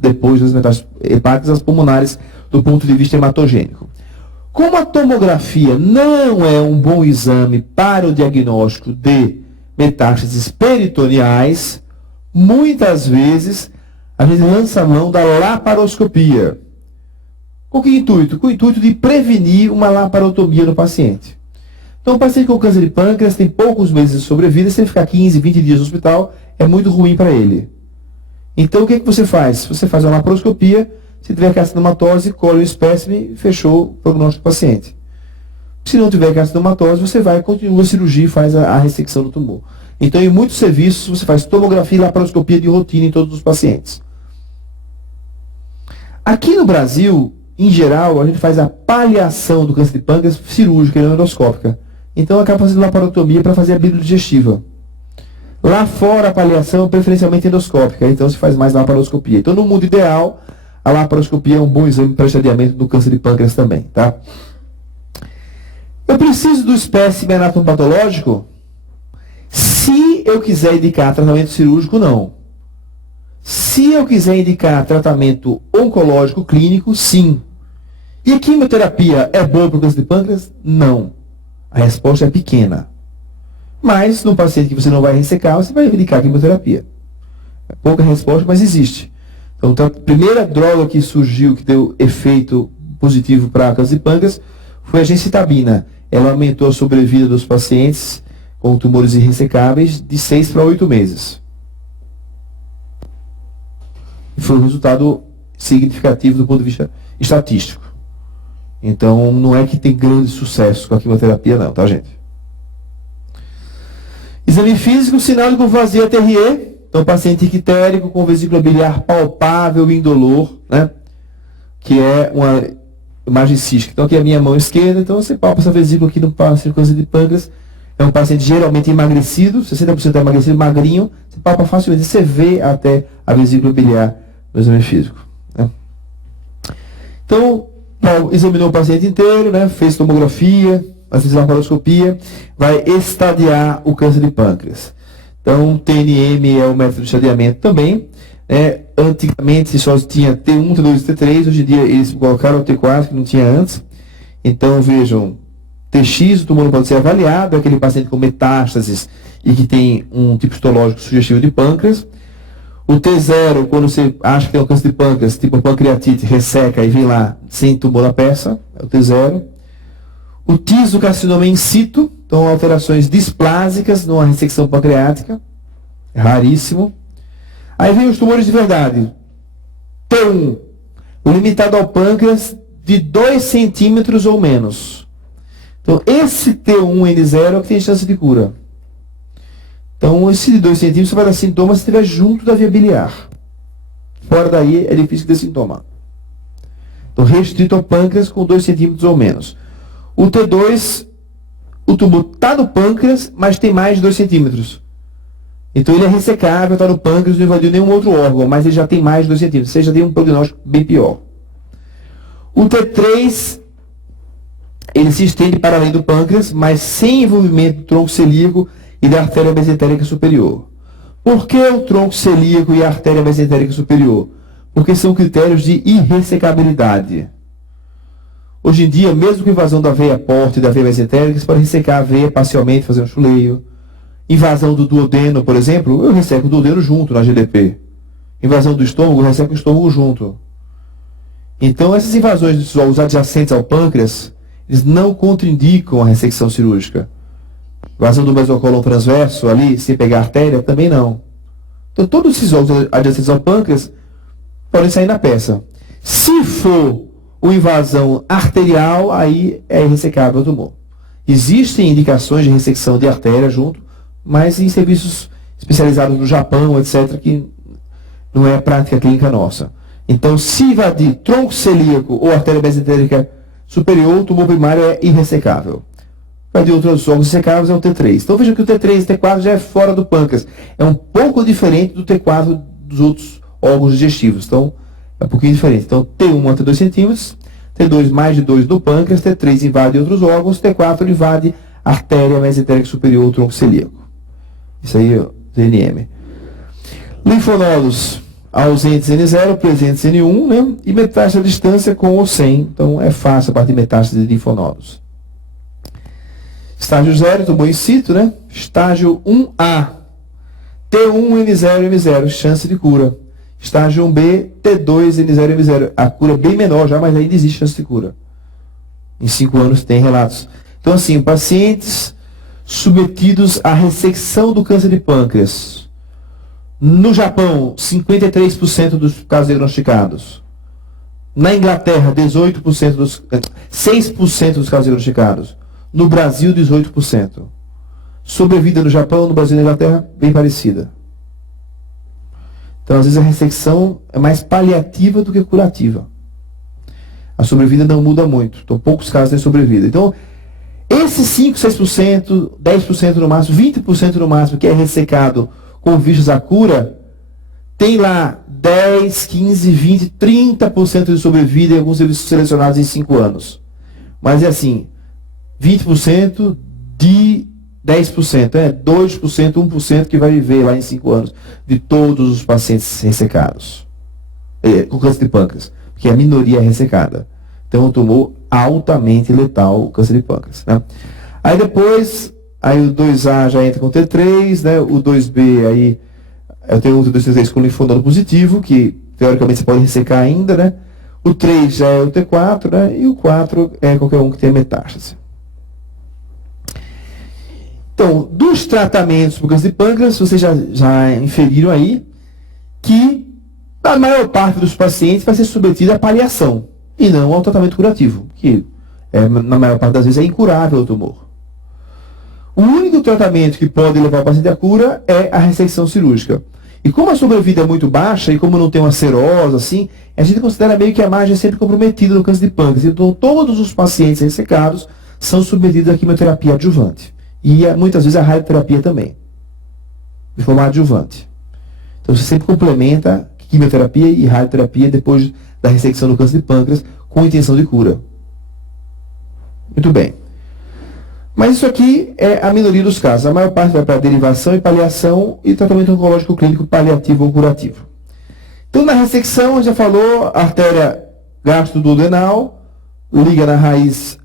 Depois das metástases hepáticas, as pulmonares, do ponto de vista hematogênico. Como a tomografia não é um bom exame para o diagnóstico de metástases peritoneais, muitas vezes a gente lança a mão da laparoscopia. Com que intuito? Com o intuito de prevenir uma laparotomia no paciente. Então, o paciente com câncer de pâncreas tem poucos meses de sobrevida, se ele ficar 15, 20 dias no hospital, é muito ruim para ele. Então, o que você faz? Você faz uma laparoscopia, se tiver carcinomatose, colhe o espécime e fechou o prognóstico do paciente. Se não tiver carcinomatose, você vai, continua a cirurgia e faz a ressecção do tumor. Então, em muitos serviços, você faz tomografia e laparoscopia de rotina em todos os pacientes. Aqui no Brasil, em geral, a gente faz a paliação do câncer de pâncreas cirúrgica e não endoscópica. Então, acaba fazendo laparotomia para fazer a bile digestiva. Lá fora, a paliação é preferencialmente endoscópica, então se faz mais laparoscopia. Então, no mundo ideal, a laparoscopia é um bom exame para estadiamento do câncer de pâncreas também, tá? Eu preciso do espécime anatomopatológico? Se eu quiser indicar tratamento cirúrgico, não. Se eu quiser indicar tratamento oncológico clínico, sim. E a quimioterapia é boa para o câncer de pâncreas? Não. A resposta é pequena. Mas, no paciente que você não vai ressecar, você vai indicar quimioterapia. É pouca resposta, mas existe. Então, a primeira droga que surgiu, que deu efeito positivo para câncer de pâncreas, foi a gencitabina. Ela aumentou a sobrevida dos pacientes com tumores irressecáveis de 6 para 8 meses. E foi um resultado significativo do ponto de vista estatístico. Então, não é que tem grande sucesso com a quimioterapia, não, tá, gente? Exame físico, sinal de curvasia TRE. Então, paciente ictérico com vesícula biliar palpável e indolor, né? Que é uma imagem cística. Então, aqui é a minha mão esquerda. Então, você palpa essa vesícula aqui no paciente com câncer de pâncreas. É um paciente geralmente emagrecido, 60% é emagrecido, magrinho. Você palpa facilmente, você vê até a vesícula biliar no exame físico, né? Então, examinou o paciente inteiro, né? Fez tomografia, vai fazer laparoscopia, vai estadiar o câncer de pâncreas. Então, TNM é o método de estadiamento também. Antigamente só tinha T1, T2 e T3, hoje em dia eles colocaram o T4, que não tinha antes. Então, vejam, TX, o tumor não pode ser avaliado, é aquele paciente com metástases e que tem um tipo histológico sugestivo de pâncreas. O T0, quando você acha que tem um câncer de pâncreas, tipo pancreatite, resseca e vem lá sem tumor na peça, é o T0. O TIS do carcinoma in situ, então alterações displásicas numa ressecção pancreática, é raríssimo. Aí vem os tumores de verdade. T1, limitado ao pâncreas de 2 centímetros ou menos. Então, esse T1N0 é o que tem chance de cura. Então, esse de 2 centímetros vai dar sintoma se estiver junto da via biliar. Fora daí, é difícil ter sintoma. Então, restrito ao pâncreas com 2 centímetros ou menos. O T2, o tumor está no pâncreas, mas tem mais de 2 centímetros. Então, ele é ressecável, está no pâncreas, não invadiu nenhum outro órgão, mas ele já tem mais de 2 centímetros. Você já tem um prognóstico bem pior. O T3, ele se estende para além do pâncreas, mas sem envolvimento do tronco celíaco e da artéria mesentérica superior. Por que o tronco celíaco e a artéria mesentérica superior? Porque são critérios de irressecabilidade. Hoje em dia, mesmo com invasão da veia porta e da veia mesentérica, você pode ressecar a veia parcialmente, fazer um chuleio. Invasão do duodeno, por exemplo, eu resseco o duodeno junto na GDP. Invasão do estômago, eu resseco o estômago junto. Então, essas invasões os adjacentes ao pâncreas, eles não contraindicam a ressecção cirúrgica. Invasão do mesocólon transverso ali, sem pegar a artéria, também não. Então, todos esses órgãos adjacentes ao pâncreas podem sair na peça. Se for uma invasão arterial, aí é irressecável o tumor. Existem indicações de ressecção de artéria junto, mas em serviços especializados no Japão, etc., que não é prática clínica nossa. Então, se invadir tronco celíaco ou artéria mesentérica superior, o tumor primário é irressecável. de outros órgãos ressecados é o T3. Então veja que o T3 e T4 já é fora do pâncreas. É um pouco diferente do T4 dos outros órgãos digestivos. Então é um pouquinho diferente. Então T1 até 2 centímetros, T2 mais de 2 do pâncreas, T3 invade outros órgãos, T4 invade a artéria mesentérica superior, o tronco celíaco. Isso aí é o TNM. Linfonodos ausentes N0, presentes N1, né? E metástase à distância com ou sem. Então é fácil a parte de metástase de linfonodos. Estágio 0, tumor in situ, né? Estágio 1A, T1, N0, M0, chance de cura. Estágio 1B, T2, N0, M0. A cura é bem menor já, mas ainda existe chance de cura. Em 5 anos tem relatos. Então, assim, pacientes submetidos à ressecção do câncer de pâncreas. No Japão, 53% dos casos diagnosticados. Na Inglaterra, 6% dos casos diagnosticados. No Brasil, 18%. Sobrevida no Japão, no Brasil e na Inglaterra, bem parecida. Então, às vezes, a ressecção é mais paliativa do que curativa. A sobrevida não muda muito. Então, poucos casos têm sobrevida. Então, esses 5%, 6%, 10% no máximo, 20% no máximo, que é ressecado com vistas à cura, tem lá 10, 15, 20, 30% de sobrevida em alguns serviços selecionados em 5 anos. Mas é assim, 20% de 10%, 2%, 1% que vai viver lá em 5 anos, de todos os pacientes ressecados, com câncer de pâncreas, porque a minoria é ressecada. Então é um tumor altamente letal, o câncer de pâncreas, né? Aí depois, aí o 2A já entra com T3, né? O 2B aí, eu tenho outro 2, T3 com linfonodo positivo, que teoricamente você pode ressecar ainda, né? O 3 já é o T4, né? E o 4 é qualquer um que tenha metástase. Então, dos tratamentos para o câncer de pâncreas, vocês já inferiram aí que a maior parte dos pacientes vai ser submetida à paliação e não ao tratamento curativo, que na maior parte das vezes é incurável o tumor. O único tratamento que pode levar o paciente à cura é a ressecção cirúrgica. E como a sobrevida é muito baixa e como não tem uma serose, assim, a gente considera meio que a margem é sempre comprometida no câncer de pâncreas. Então, todos os pacientes ressecados são submetidos à quimioterapia adjuvante. E muitas vezes a radioterapia também, de forma adjuvante. Então, você sempre complementa quimioterapia e radioterapia depois da ressecção do câncer de pâncreas com intenção de cura. Muito bem. Mas isso aqui é a minoria dos casos. A maior parte vai para derivação e paliação e tratamento oncológico clínico paliativo ou curativo. Então, na ressecção, a gente já falou, a artéria gastroduodenal liga na raiz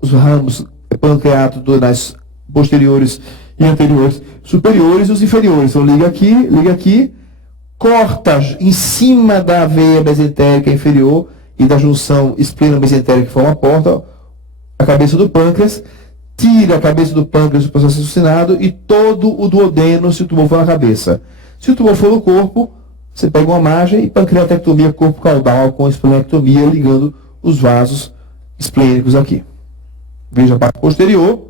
os ramos pancreato-duodenais posteriores e anteriores, superiores e os inferiores. Então, liga aqui, corta em cima da veia mesentérica inferior e da junção espleno-mesentérica que forma a porta, a cabeça do pâncreas, tira a cabeça do pâncreas do processo raciocinado e todo o duodeno se o tumor for na cabeça. Se o tumor for no corpo, você pega uma margem e pancreatectomia corpo caudal com esplenectomia, ligando os vasos esplênicos aqui. Veja a parte posterior,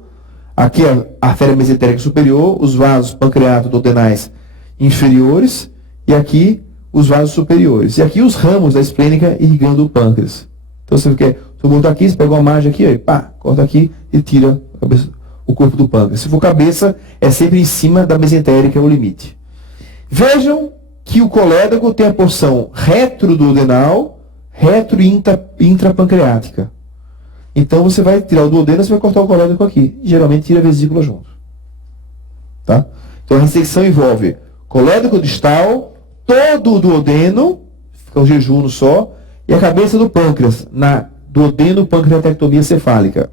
aqui a artéria mesentérica superior, os vasos pancreato-duodenais inferiores e aqui os vasos superiores. E aqui os ramos da esplênica irrigando o pâncreas. Então você quer, o tumor está aqui, você pega uma margem aqui, pá, corta aqui e tira o corpo do pâncreas. Se for cabeça, é sempre em cima da mesentérica, é o limite. Vejam que o colédoco tem a porção retroduodenal, retro e intrapancreática. Então você vai tirar o duodeno, você vai cortar o colédoco aqui. E, geralmente tira a vesícula junto. Tá? Então a ressecção envolve colédoco distal, todo o duodeno, fica um jejum só, e a cabeça do pâncreas, na duodeno-pancreatectomia cefálica.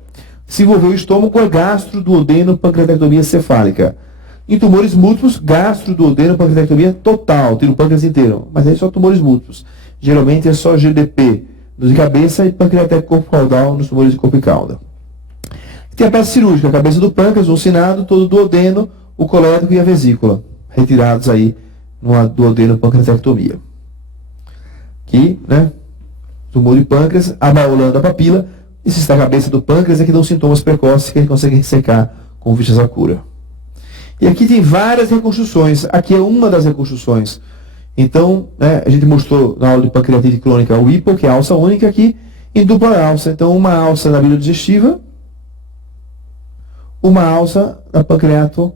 Se envolver o estômago, é gastro-duodeno-pancreatectomia cefálica. Em tumores múltiplos, gastro-duodeno-pancreatectomia total, tira o pâncreas inteiro. Mas aí só tumores múltiplos. Geralmente é só GDP de cabeça e pancreateco corpo caudal nos tumores de corpo e cauda. Tem a peça cirúrgica, a cabeça do pâncreas, o uncinado, todo o duodeno, o colédoco e a vesícula, retirados aí numa duodeno-pancreatectomia. Aqui, né? Tumor de pâncreas, abaulando a papila. Isso está a cabeça do pâncreas, é que dão sintomas precoces que ele consegue ressecar com vistas à cura. E aqui tem várias reconstruções. Aqui é uma das reconstruções. Então, né, a gente mostrou na aula de pancreatite crônica o hipo, que é a alça única aqui, em dupla alça. Então, uma alça na via digestiva, uma alça na pancreato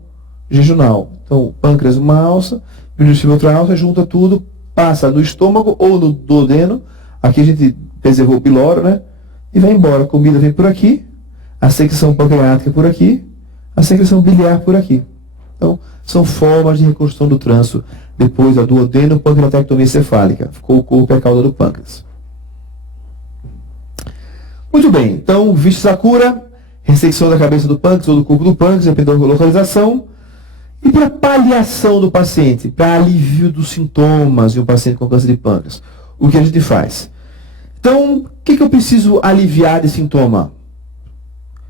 jejunal. Então, pâncreas, uma alça, digestivo, outra alça, junta tudo, passa no estômago ou no duodeno. Aqui a gente preservou o piloro, né? E vai embora. A comida vem por aqui, a secreção pancreática por aqui, a secreção biliar por aqui. Então, são formas de reconstrução do trânsito depois da duodeno-pancreatectomia cefálica. Ficou o corpo e a cauda do pâncreas. Muito bem, então, vistos a cura, ressecção da cabeça do pâncreas ou do corpo do pâncreas, dependendo da localização. E para paliação do paciente, para alívio dos sintomas de um paciente com câncer de pâncreas, o que a gente faz? Então, o que eu preciso aliviar de sintoma?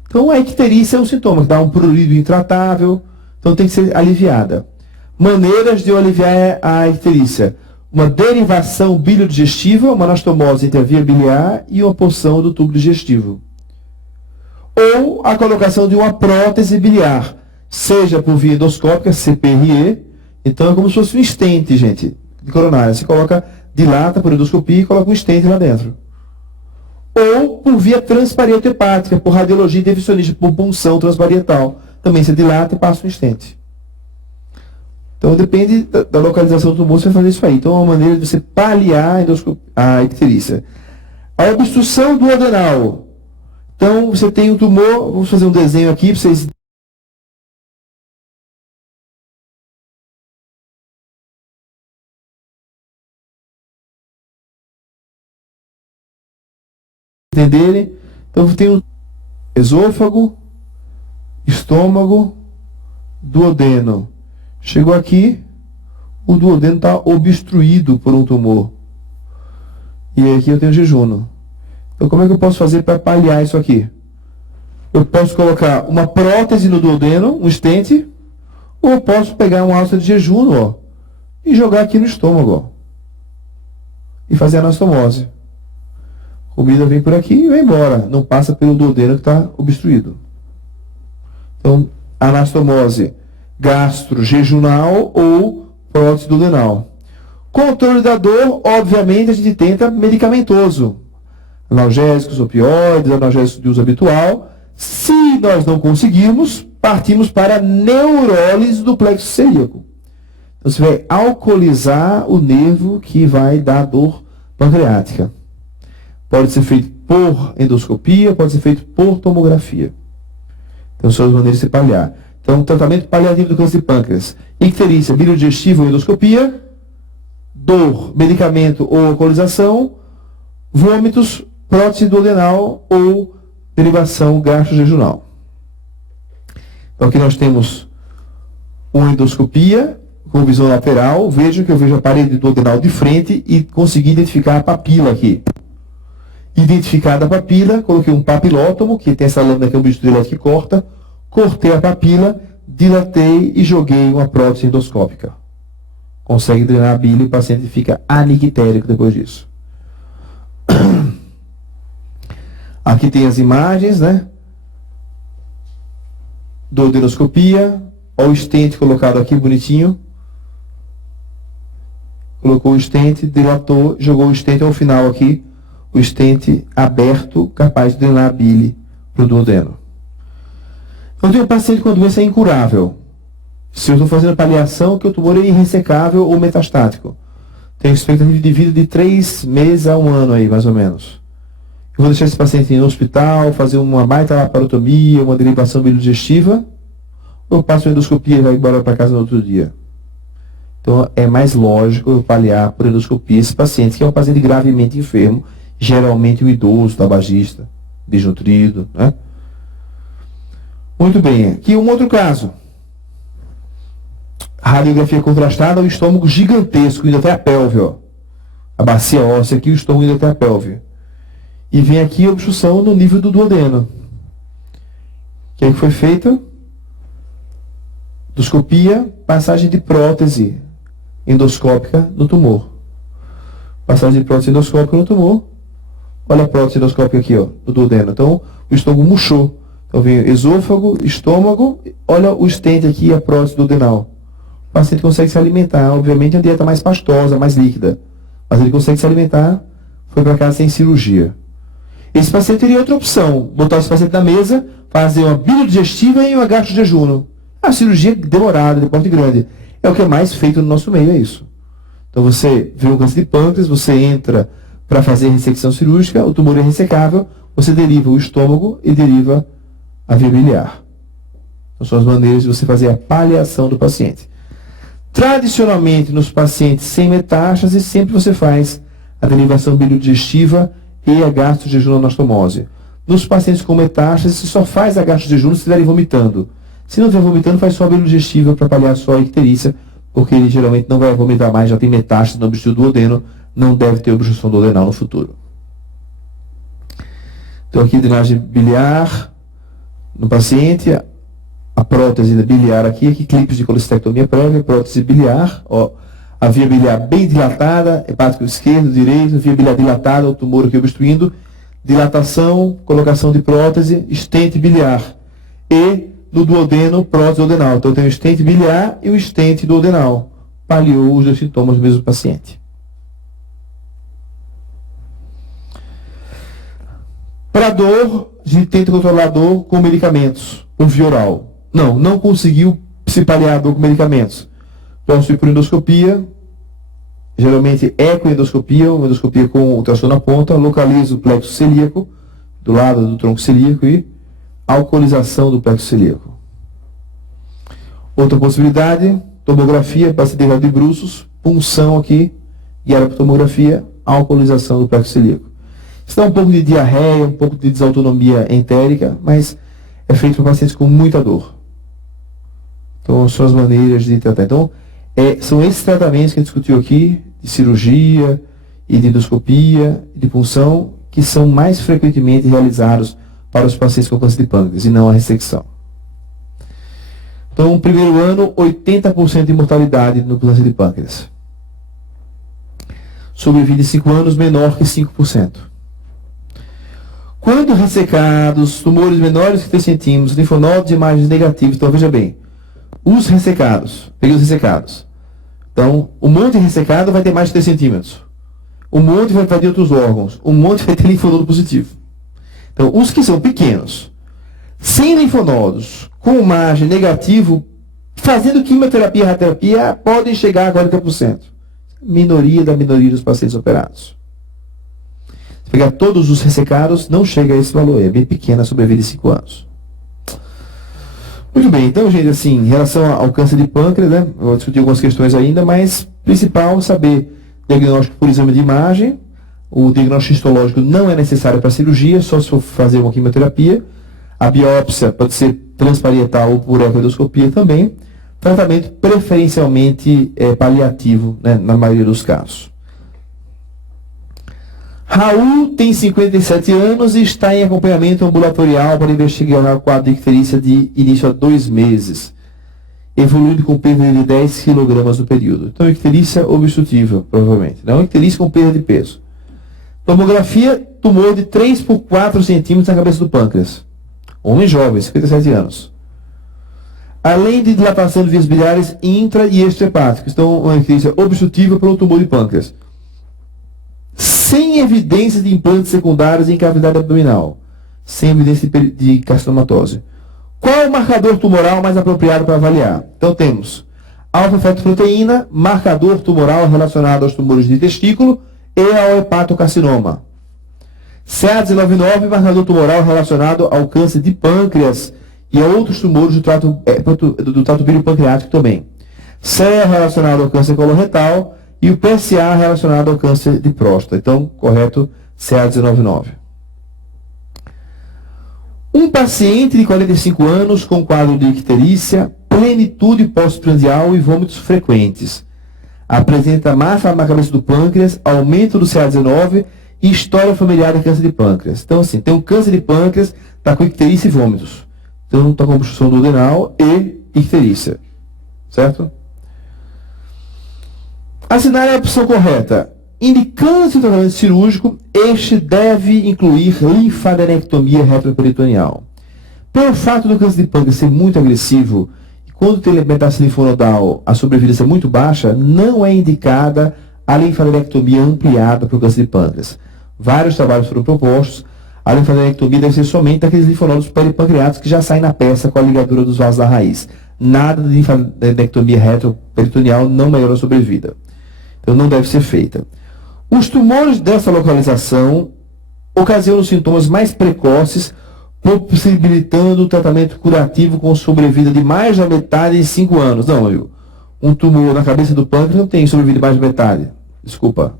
Então, a icterícia é um sintoma que dá um prurido intratável, então tem que ser aliviada. Maneiras de eu aliviar a icterícia: uma derivação biliodigestiva, uma anastomose entre a via biliar e uma porção do tubo digestivo. Ou a colocação de uma prótese biliar, seja por via endoscópica, CPRE, então é como se fosse um stent, gente, de coronária. Você coloca, dilata por endoscopia e coloca um stent lá dentro. Ou por via transparieto hepática, por radiologia intervencionista, por punção transparietal. Também você dilata e passa um stent. Então depende da localização do tumor, você vai fazer isso aí. Então é uma maneira de você paliar a icterícia. A obstrução do adenal. Então você tem um tumor, vamos fazer um desenho aqui para vocês entenderem. Então tem um esôfago, estômago, duodeno. Chegou aqui, o duodeno está obstruído por um tumor. E aqui eu tenho jejum. Então como é que eu posso fazer para paliar isso aqui? Eu posso colocar uma prótese no duodeno, um stent, ou eu posso pegar uma alça de jejum, ó, e jogar aqui no estômago, ó, e fazer a anastomose. A comida vem por aqui e vai embora, não passa pelo duodeno que está obstruído. Então, anastomose gastro-jejunal ou prótese duodenal. Controle da dor, obviamente, a gente tenta medicamentoso. Analgésicos, opioides, analgésicos de uso habitual. Se nós não conseguirmos, partimos para a neurólise do plexo celíaco. Então, você vai alcoolizar o nervo que vai dar dor pancreática. Pode ser feito por endoscopia, pode ser feito por tomografia. Então, são as maneiras de se paliar. Então, tratamento paliativo do câncer de pâncreas: icterícia, biliodigestiva ou endoscopia, dor, medicamento ou alcoolização, vômitos, prótese duodenal ou derivação gastrojejunal. Então, aqui nós temos uma endoscopia com visão lateral. Vejam que eu vejo a parede duodenal de frente e consegui identificar a papila aqui. Identificada a papila, coloquei um papilótomo, que tem essa lâmina que é um bicho que corta, cortei a papila, dilatei e joguei uma prótese endoscópica. Consegue drenar a bile e o paciente fica anictérico depois disso. Aqui tem as imagens, né? Duodenoscopia. Olha o stent colocado aqui, bonitinho. Colocou o stent, dilatou, jogou o stent ao final aqui. O stent aberto, capaz de drenar a bile para o duodeno. Eu tenho um paciente com a doença incurável. Se eu estou fazendo paliação, que o tumor é irressecável ou metastático. Tenho expectativa de vida de 3 meses a 1 ano aí, mais ou menos. Eu vou deixar esse paciente no hospital, fazer uma baita laparotomia, uma derivação biliodigestiva, ou eu passo uma endoscopia e vai embora para casa no outro dia. Então é mais lógico eu paliar por endoscopia esse paciente, que é um paciente gravemente enfermo, geralmente um idoso, tabagista, desnutrido, né? Muito bem, aqui um outro caso. Radiografia contrastada, o estômago gigantesco, indo até a pelve, ó. A bacia óssea aqui, o estômago indo até a pelve. E vem aqui a obstrução no nível do duodeno. O que foi feito? Endoscopia, passagem de prótese endoscópica no tumor. Passagem de prótese endoscópica no tumor. Olha a prótese endoscópica aqui, ó, do duodeno. Então, o estômago murchou. Então, vem esôfago, estômago, olha o stent aqui, a prótese duodenal. O paciente consegue se alimentar, obviamente, é uma dieta mais pastosa, mais líquida. Mas ele consegue se alimentar, foi para casa sem cirurgia. Esse paciente teria outra opção, botar esse paciente na mesa, fazer uma bilodigestiva e uma gastro-jejum. A cirurgia demorada, de porte grande. É o que é mais feito no nosso meio, é isso. Então você vê um câncer de pâncreas, você entra para fazer a ressecção cirúrgica, o tumor é ressecável, você deriva o estômago e deriva a via biliar. Então são as maneiras de você fazer a paliação do paciente. Tradicionalmente, nos pacientes sem metástase, sempre você faz a derivação biliodigestiva e a gastro-jejunonastomose. Nos pacientes com metástase, você só faz a gastro-jejum se estiverem vomitando. Se não estiver vomitando, faz só a biliodigestiva para paliar só a icterícia, porque ele geralmente não vai vomitar mais, já tem metástase no obstrução do duodeno, não deve ter obstrução duodenal no futuro. Então aqui drenagem biliar no paciente, a prótese biliar aqui clipes de colestectomia prévia, prótese biliar, ó, a via biliar bem dilatada, hepático esquerdo, direito, via biliar dilatada, o tumor aqui obstruindo, dilatação, colocação de prótese, estente biliar. E no duodeno, prótese duodenal. Então tem o estente biliar e o estente duodenal. Paliou os dois sintomas do mesmo paciente. Para dor, a gente tenta controlar a dor com medicamentos, com via oral. Não conseguiu se paliar a dor com medicamentos. Posso ir por endoscopia, geralmente ecoendoscopia, uma endoscopia com ultrassom na ponta, localizo o plexo celíaco, do lado do tronco celíaco e alcoolização do plexo celíaco. Outra possibilidade, tomografia, paciente deitado de bruços, punção aqui, guiada por tomografia, alcoolização do plexo celíaco. Isso dá um pouco de diarreia, um pouco de desautonomia entérica, mas é feito para pacientes com muita dor. Então, são as maneiras de tratar. Então, são esses tratamentos que a gente discutiu aqui, de cirurgia e de endoscopia, de punção, que são mais frequentemente realizados para os pacientes com câncer de pâncreas, e não a ressecção. Então, no primeiro ano, 80% de mortalidade no câncer de pâncreas. Sobre 25 anos, menor que 5%. Quando ressecados, tumores menores que 3 centímetros, linfonodos de imagens negativas, então veja bem, os ressecados, peguei os ressecados. Então, o monte ressecado vai ter mais de 3 centímetros. O monte vai ter outros órgãos. O monte vai ter linfonodo positivo. Então, os que são pequenos, sem linfonodos, com margem negativo, fazendo quimioterapia e radioterapia, podem chegar a 40%. Minoria da minoria dos pacientes operados. Se pegar todos os ressecados, não chega a esse valor. É bem pequena, sobre 25 anos. Muito bem, então, gente, assim, em relação ao câncer de pâncreas, né, eu vou discutir algumas questões ainda, mas principal é saber diagnóstico por exame de imagem. O diagnóstico histológico não é necessário para cirurgia, só se for fazer uma quimioterapia. A biópsia pode ser transparietal ou por ecoendoscopia também. Tratamento preferencialmente paliativo, né, na maioria dos casos. Raul tem 57 anos e está em acompanhamento ambulatorial para investigar o quadro de icterícia de início a 2 meses, evoluindo com perda de 10 kg no período. Então, icterícia obstrutiva, provavelmente. Não icterícia com perda de peso. Tomografia, tumor de 3 por 4 centímetros na cabeça do pâncreas. Homem jovem, 57 anos. Além de dilatação de vias biliares intra e extrahepáticas. Então, uma icterícia obstrutiva para um tumor de pâncreas. Sem evidência de implantes secundários em cavidade abdominal. Sem evidência de carcinomatose. Qual o marcador tumoral mais apropriado para avaliar? Então temos alfa-fetoproteína, marcador tumoral relacionado aos tumores de testículo e ao hepatocarcinoma. CA199, marcador tumoral relacionado ao câncer de pâncreas e a outros tumores do trato biliopancreático também. CEA relacionado ao câncer coloretal e o PSA relacionado ao câncer de próstata. Então, correto, CA199. Um paciente de 45 anos com quadro de icterícia, plenitude pós-prandial e vômitos frequentes. Apresenta massa na cabeça do pâncreas, aumento do CA19 e história familiar de câncer de pâncreas. Então, assim, tem um câncer de pâncreas, está com icterícia e vômitos. Então, está com obstrução duodenal e icterícia. Certo? Assinar a opção correta. Indicando-se o tratamento cirúrgico, este deve incluir linfadenectomia retroperitoneal. Pelo fato do câncer de pâncreas ser muito agressivo, e quando tem metástase linfonodal, a sobrevivência é muito baixa, não é indicada a linfadenectomia ampliada para o câncer de pâncreas. Vários trabalhos foram propostos. A linfadenectomia deve ser somente daqueles linfonodos peripancreáticos que já saem na peça com a ligadura dos vasos da raiz. Nada de linfadenectomia retroperitoneal não melhora a sobrevida. Então não deve ser feita. Os tumores dessa localização ocasionam sintomas mais precoces, possibilitando o tratamento curativo com sobrevida de mais da metade em 5 anos. Não, amigo. Um tumor na cabeça do pâncreas não tem sobrevida de mais da metade. Desculpa.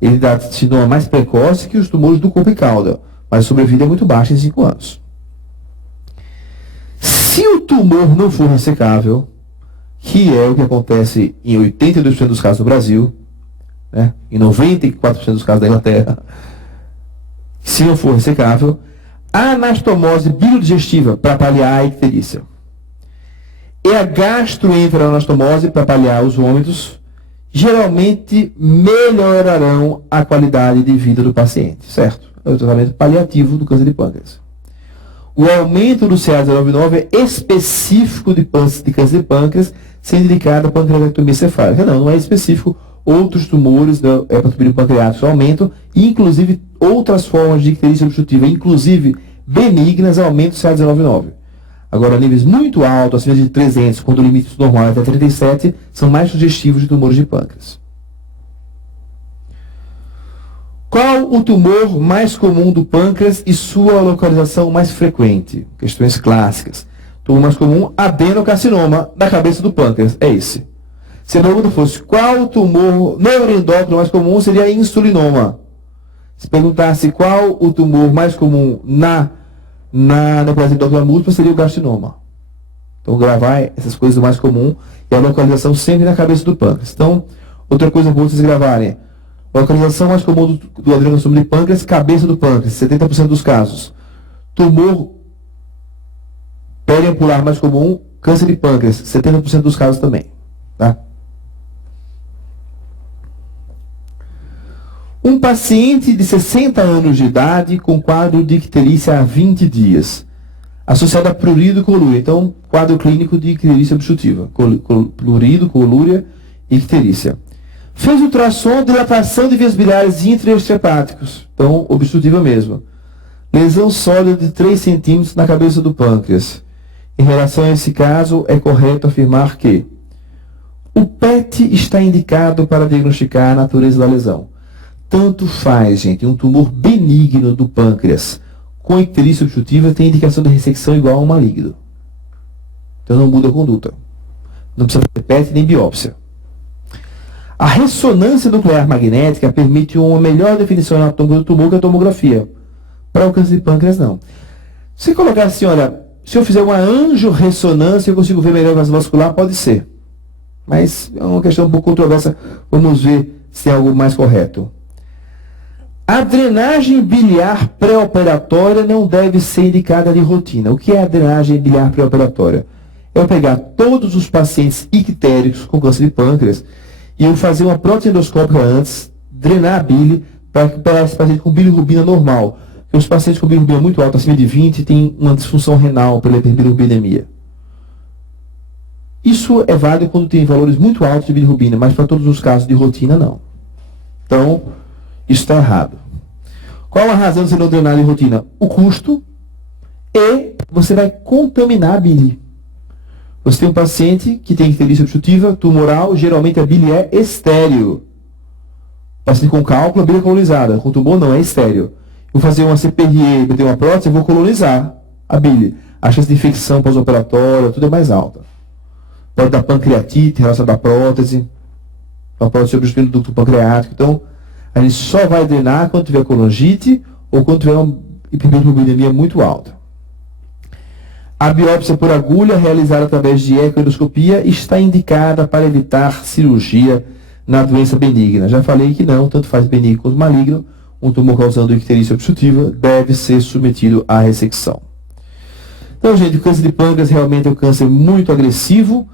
Ele dá sintoma mais precoce que os tumores do corpo e cauda, mas a sobrevida é muito baixa em 5 anos. Se o tumor não for ressecável, que é o que acontece em 82% dos casos do Brasil, né, em 94% dos casos da Inglaterra, se não for ressecável, a anastomose bilodigestiva para paliar a icterícia e a gastroenteroanastomose para paliar os vômitos geralmente melhorarão a qualidade de vida do paciente, certo? É o tratamento paliativo do câncer de pâncreas. O aumento do CA099 é específico de câncer de pâncreas, sendo indicado a pancreatectomia cefálica. Não é específico. Outros tumores da hepatomegalia pancreática aumentam, inclusive outras formas de icterícia obstrutiva, inclusive benignas, aumentam o CA199. Agora, níveis muito altos, acima de 300, quando o limite normal é até 37, são mais sugestivos de tumores de pâncreas. Qual o tumor mais comum do pâncreas e sua localização mais frequente? Questões clássicas. Tumor mais comum, adenocarcinoma da cabeça do pâncreas. É esse. Se a pergunta fosse qual o tumor neuroendócrino mais comum, seria insulinoma. Se perguntasse qual o tumor mais comum na neoplasia endócrina múltipla, seria o carcinoma. Então, gravar essas coisas do mais comum e a localização sempre na cabeça do pâncreas. Então, outra coisa boa vocês gravarem. Localização mais comum do adenocarcinoma de pâncreas, cabeça do pâncreas, 70% dos casos. Tumor periampular mais comum, câncer de pâncreas, 70% dos casos também. Tá? Um paciente de 60 anos de idade com quadro de icterícia há 20 dias, associado a prurido e colúria. Então, quadro clínico de icterícia obstrutiva. Prurido, colúria e icterícia. Fez ultrassom, dilatação de vias biliares intraextrahepáticos. Então, obstrutiva mesmo. Lesão sólida de 3 centímetros na cabeça do pâncreas. Em relação a esse caso, é correto afirmar que o PET está indicado para diagnosticar a natureza da lesão. Tanto faz, gente, um tumor benigno do pâncreas com icterícia obstrutiva tem indicação de ressecção igual a um maligno. Então não muda a conduta. Não precisa fazer PET nem biópsia. A ressonância nuclear magnética permite uma melhor definição anatômica do tumor que a tomografia. Para o câncer de pâncreas, não. Se colocar assim, olha, se eu fizer uma angiorressonância, eu consigo ver melhor o vaso vascular? Pode ser. Mas é uma questão um pouco controversa. Vamos ver se é algo mais correto. A drenagem biliar pré-operatória não deve ser indicada de rotina. O que é a drenagem biliar pré-operatória? É eu pegar todos os pacientes ictéricos com câncer de pâncreas e eu fazer uma prótese endoscópica antes, drenar a bile para recuperar esse paciente com bilirrubina normal. Porque os pacientes com bilirrubina muito alta, acima de 20, têm uma disfunção renal pela hiperbilirrubinemia. Isso é válido quando tem valores muito altos de bilirrubina, mas para todos os casos de rotina, não. Então, isso está errado. Qual a razão de você não drenar de rotina? O custo e você vai contaminar a bile. Você tem um paciente que tem icterícia obstrutiva, tumoral, geralmente a bile é estéril. Paciente com cálculo, a bile é colonizada. Com tumor não, é estéril. Vou fazer uma CPRE, meter uma prótese, eu vou colonizar a bile. A chance de infecção pós-operatória, tudo é mais alta. Pode dar pancreatite relacionada à prótese, uma prótese obstruindo o ducto pancreático. Então, a gente só vai drenar quando tiver colangite ou quando tiver uma hiperbilirrubinemia muito alta. A biópsia por agulha, realizada através de ecoendoscopia, está indicada para evitar cirurgia na doença benigna. Já falei que não, tanto faz benigno quanto maligno. Um tumor causando icterícia obstrutiva deve ser submetido à ressecção. Então, gente, o câncer de pâncreas realmente é um câncer muito agressivo,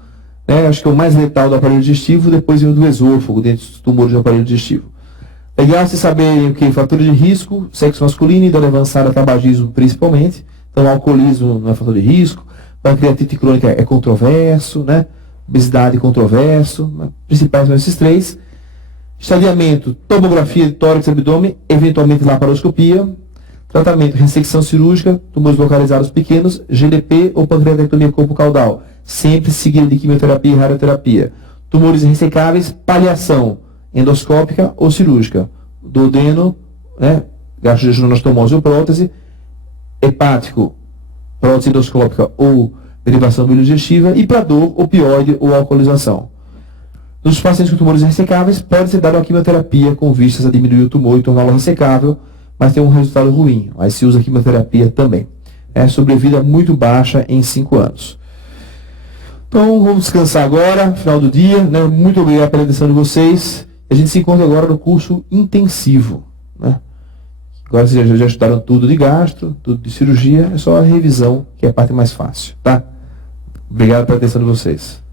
né? Acho que é o mais letal do aparelho digestivo, depois vem o do esôfago, dentro dos tumores do aparelho digestivo. Legal se saberem o que? Fator de risco, sexo masculino, idade avançada, tabagismo principalmente. Então, alcoolismo não é fator de risco. Pancreatite crônica é controverso, né? Obesidade controverso. Principais são esses 3. Estadiamento, tomografia de tórax e abdômen, eventualmente laparoscopia. Tratamento, ressecção cirúrgica, tumores localizados pequenos, GLP ou pancreatectomia corpo caudal, sempre seguido de quimioterapia e radioterapia. Tumores ressecáveis, paliação endoscópica ou cirúrgica, duodeno, né, gastrojejunostomose ou prótese, hepático, prótese endoscópica ou derivação biodigestiva, e para dor, opioide ou alcoolização. Nos pacientes com tumores ressecáveis, pode ser dada uma quimioterapia com vistas a diminuir o tumor e torná-lo ressecável, mas tem um resultado ruim. Aí se usa quimioterapia também. Sobrevida muito baixa em 5 anos. Então vamos descansar agora, final do dia, né? Muito obrigado pela atenção de vocês. A gente se encontra agora no curso intensivo, né? Agora vocês já estudaram tudo de gastro, tudo de cirurgia, é só a revisão que é a parte mais fácil, tá? Obrigado pela atenção de vocês.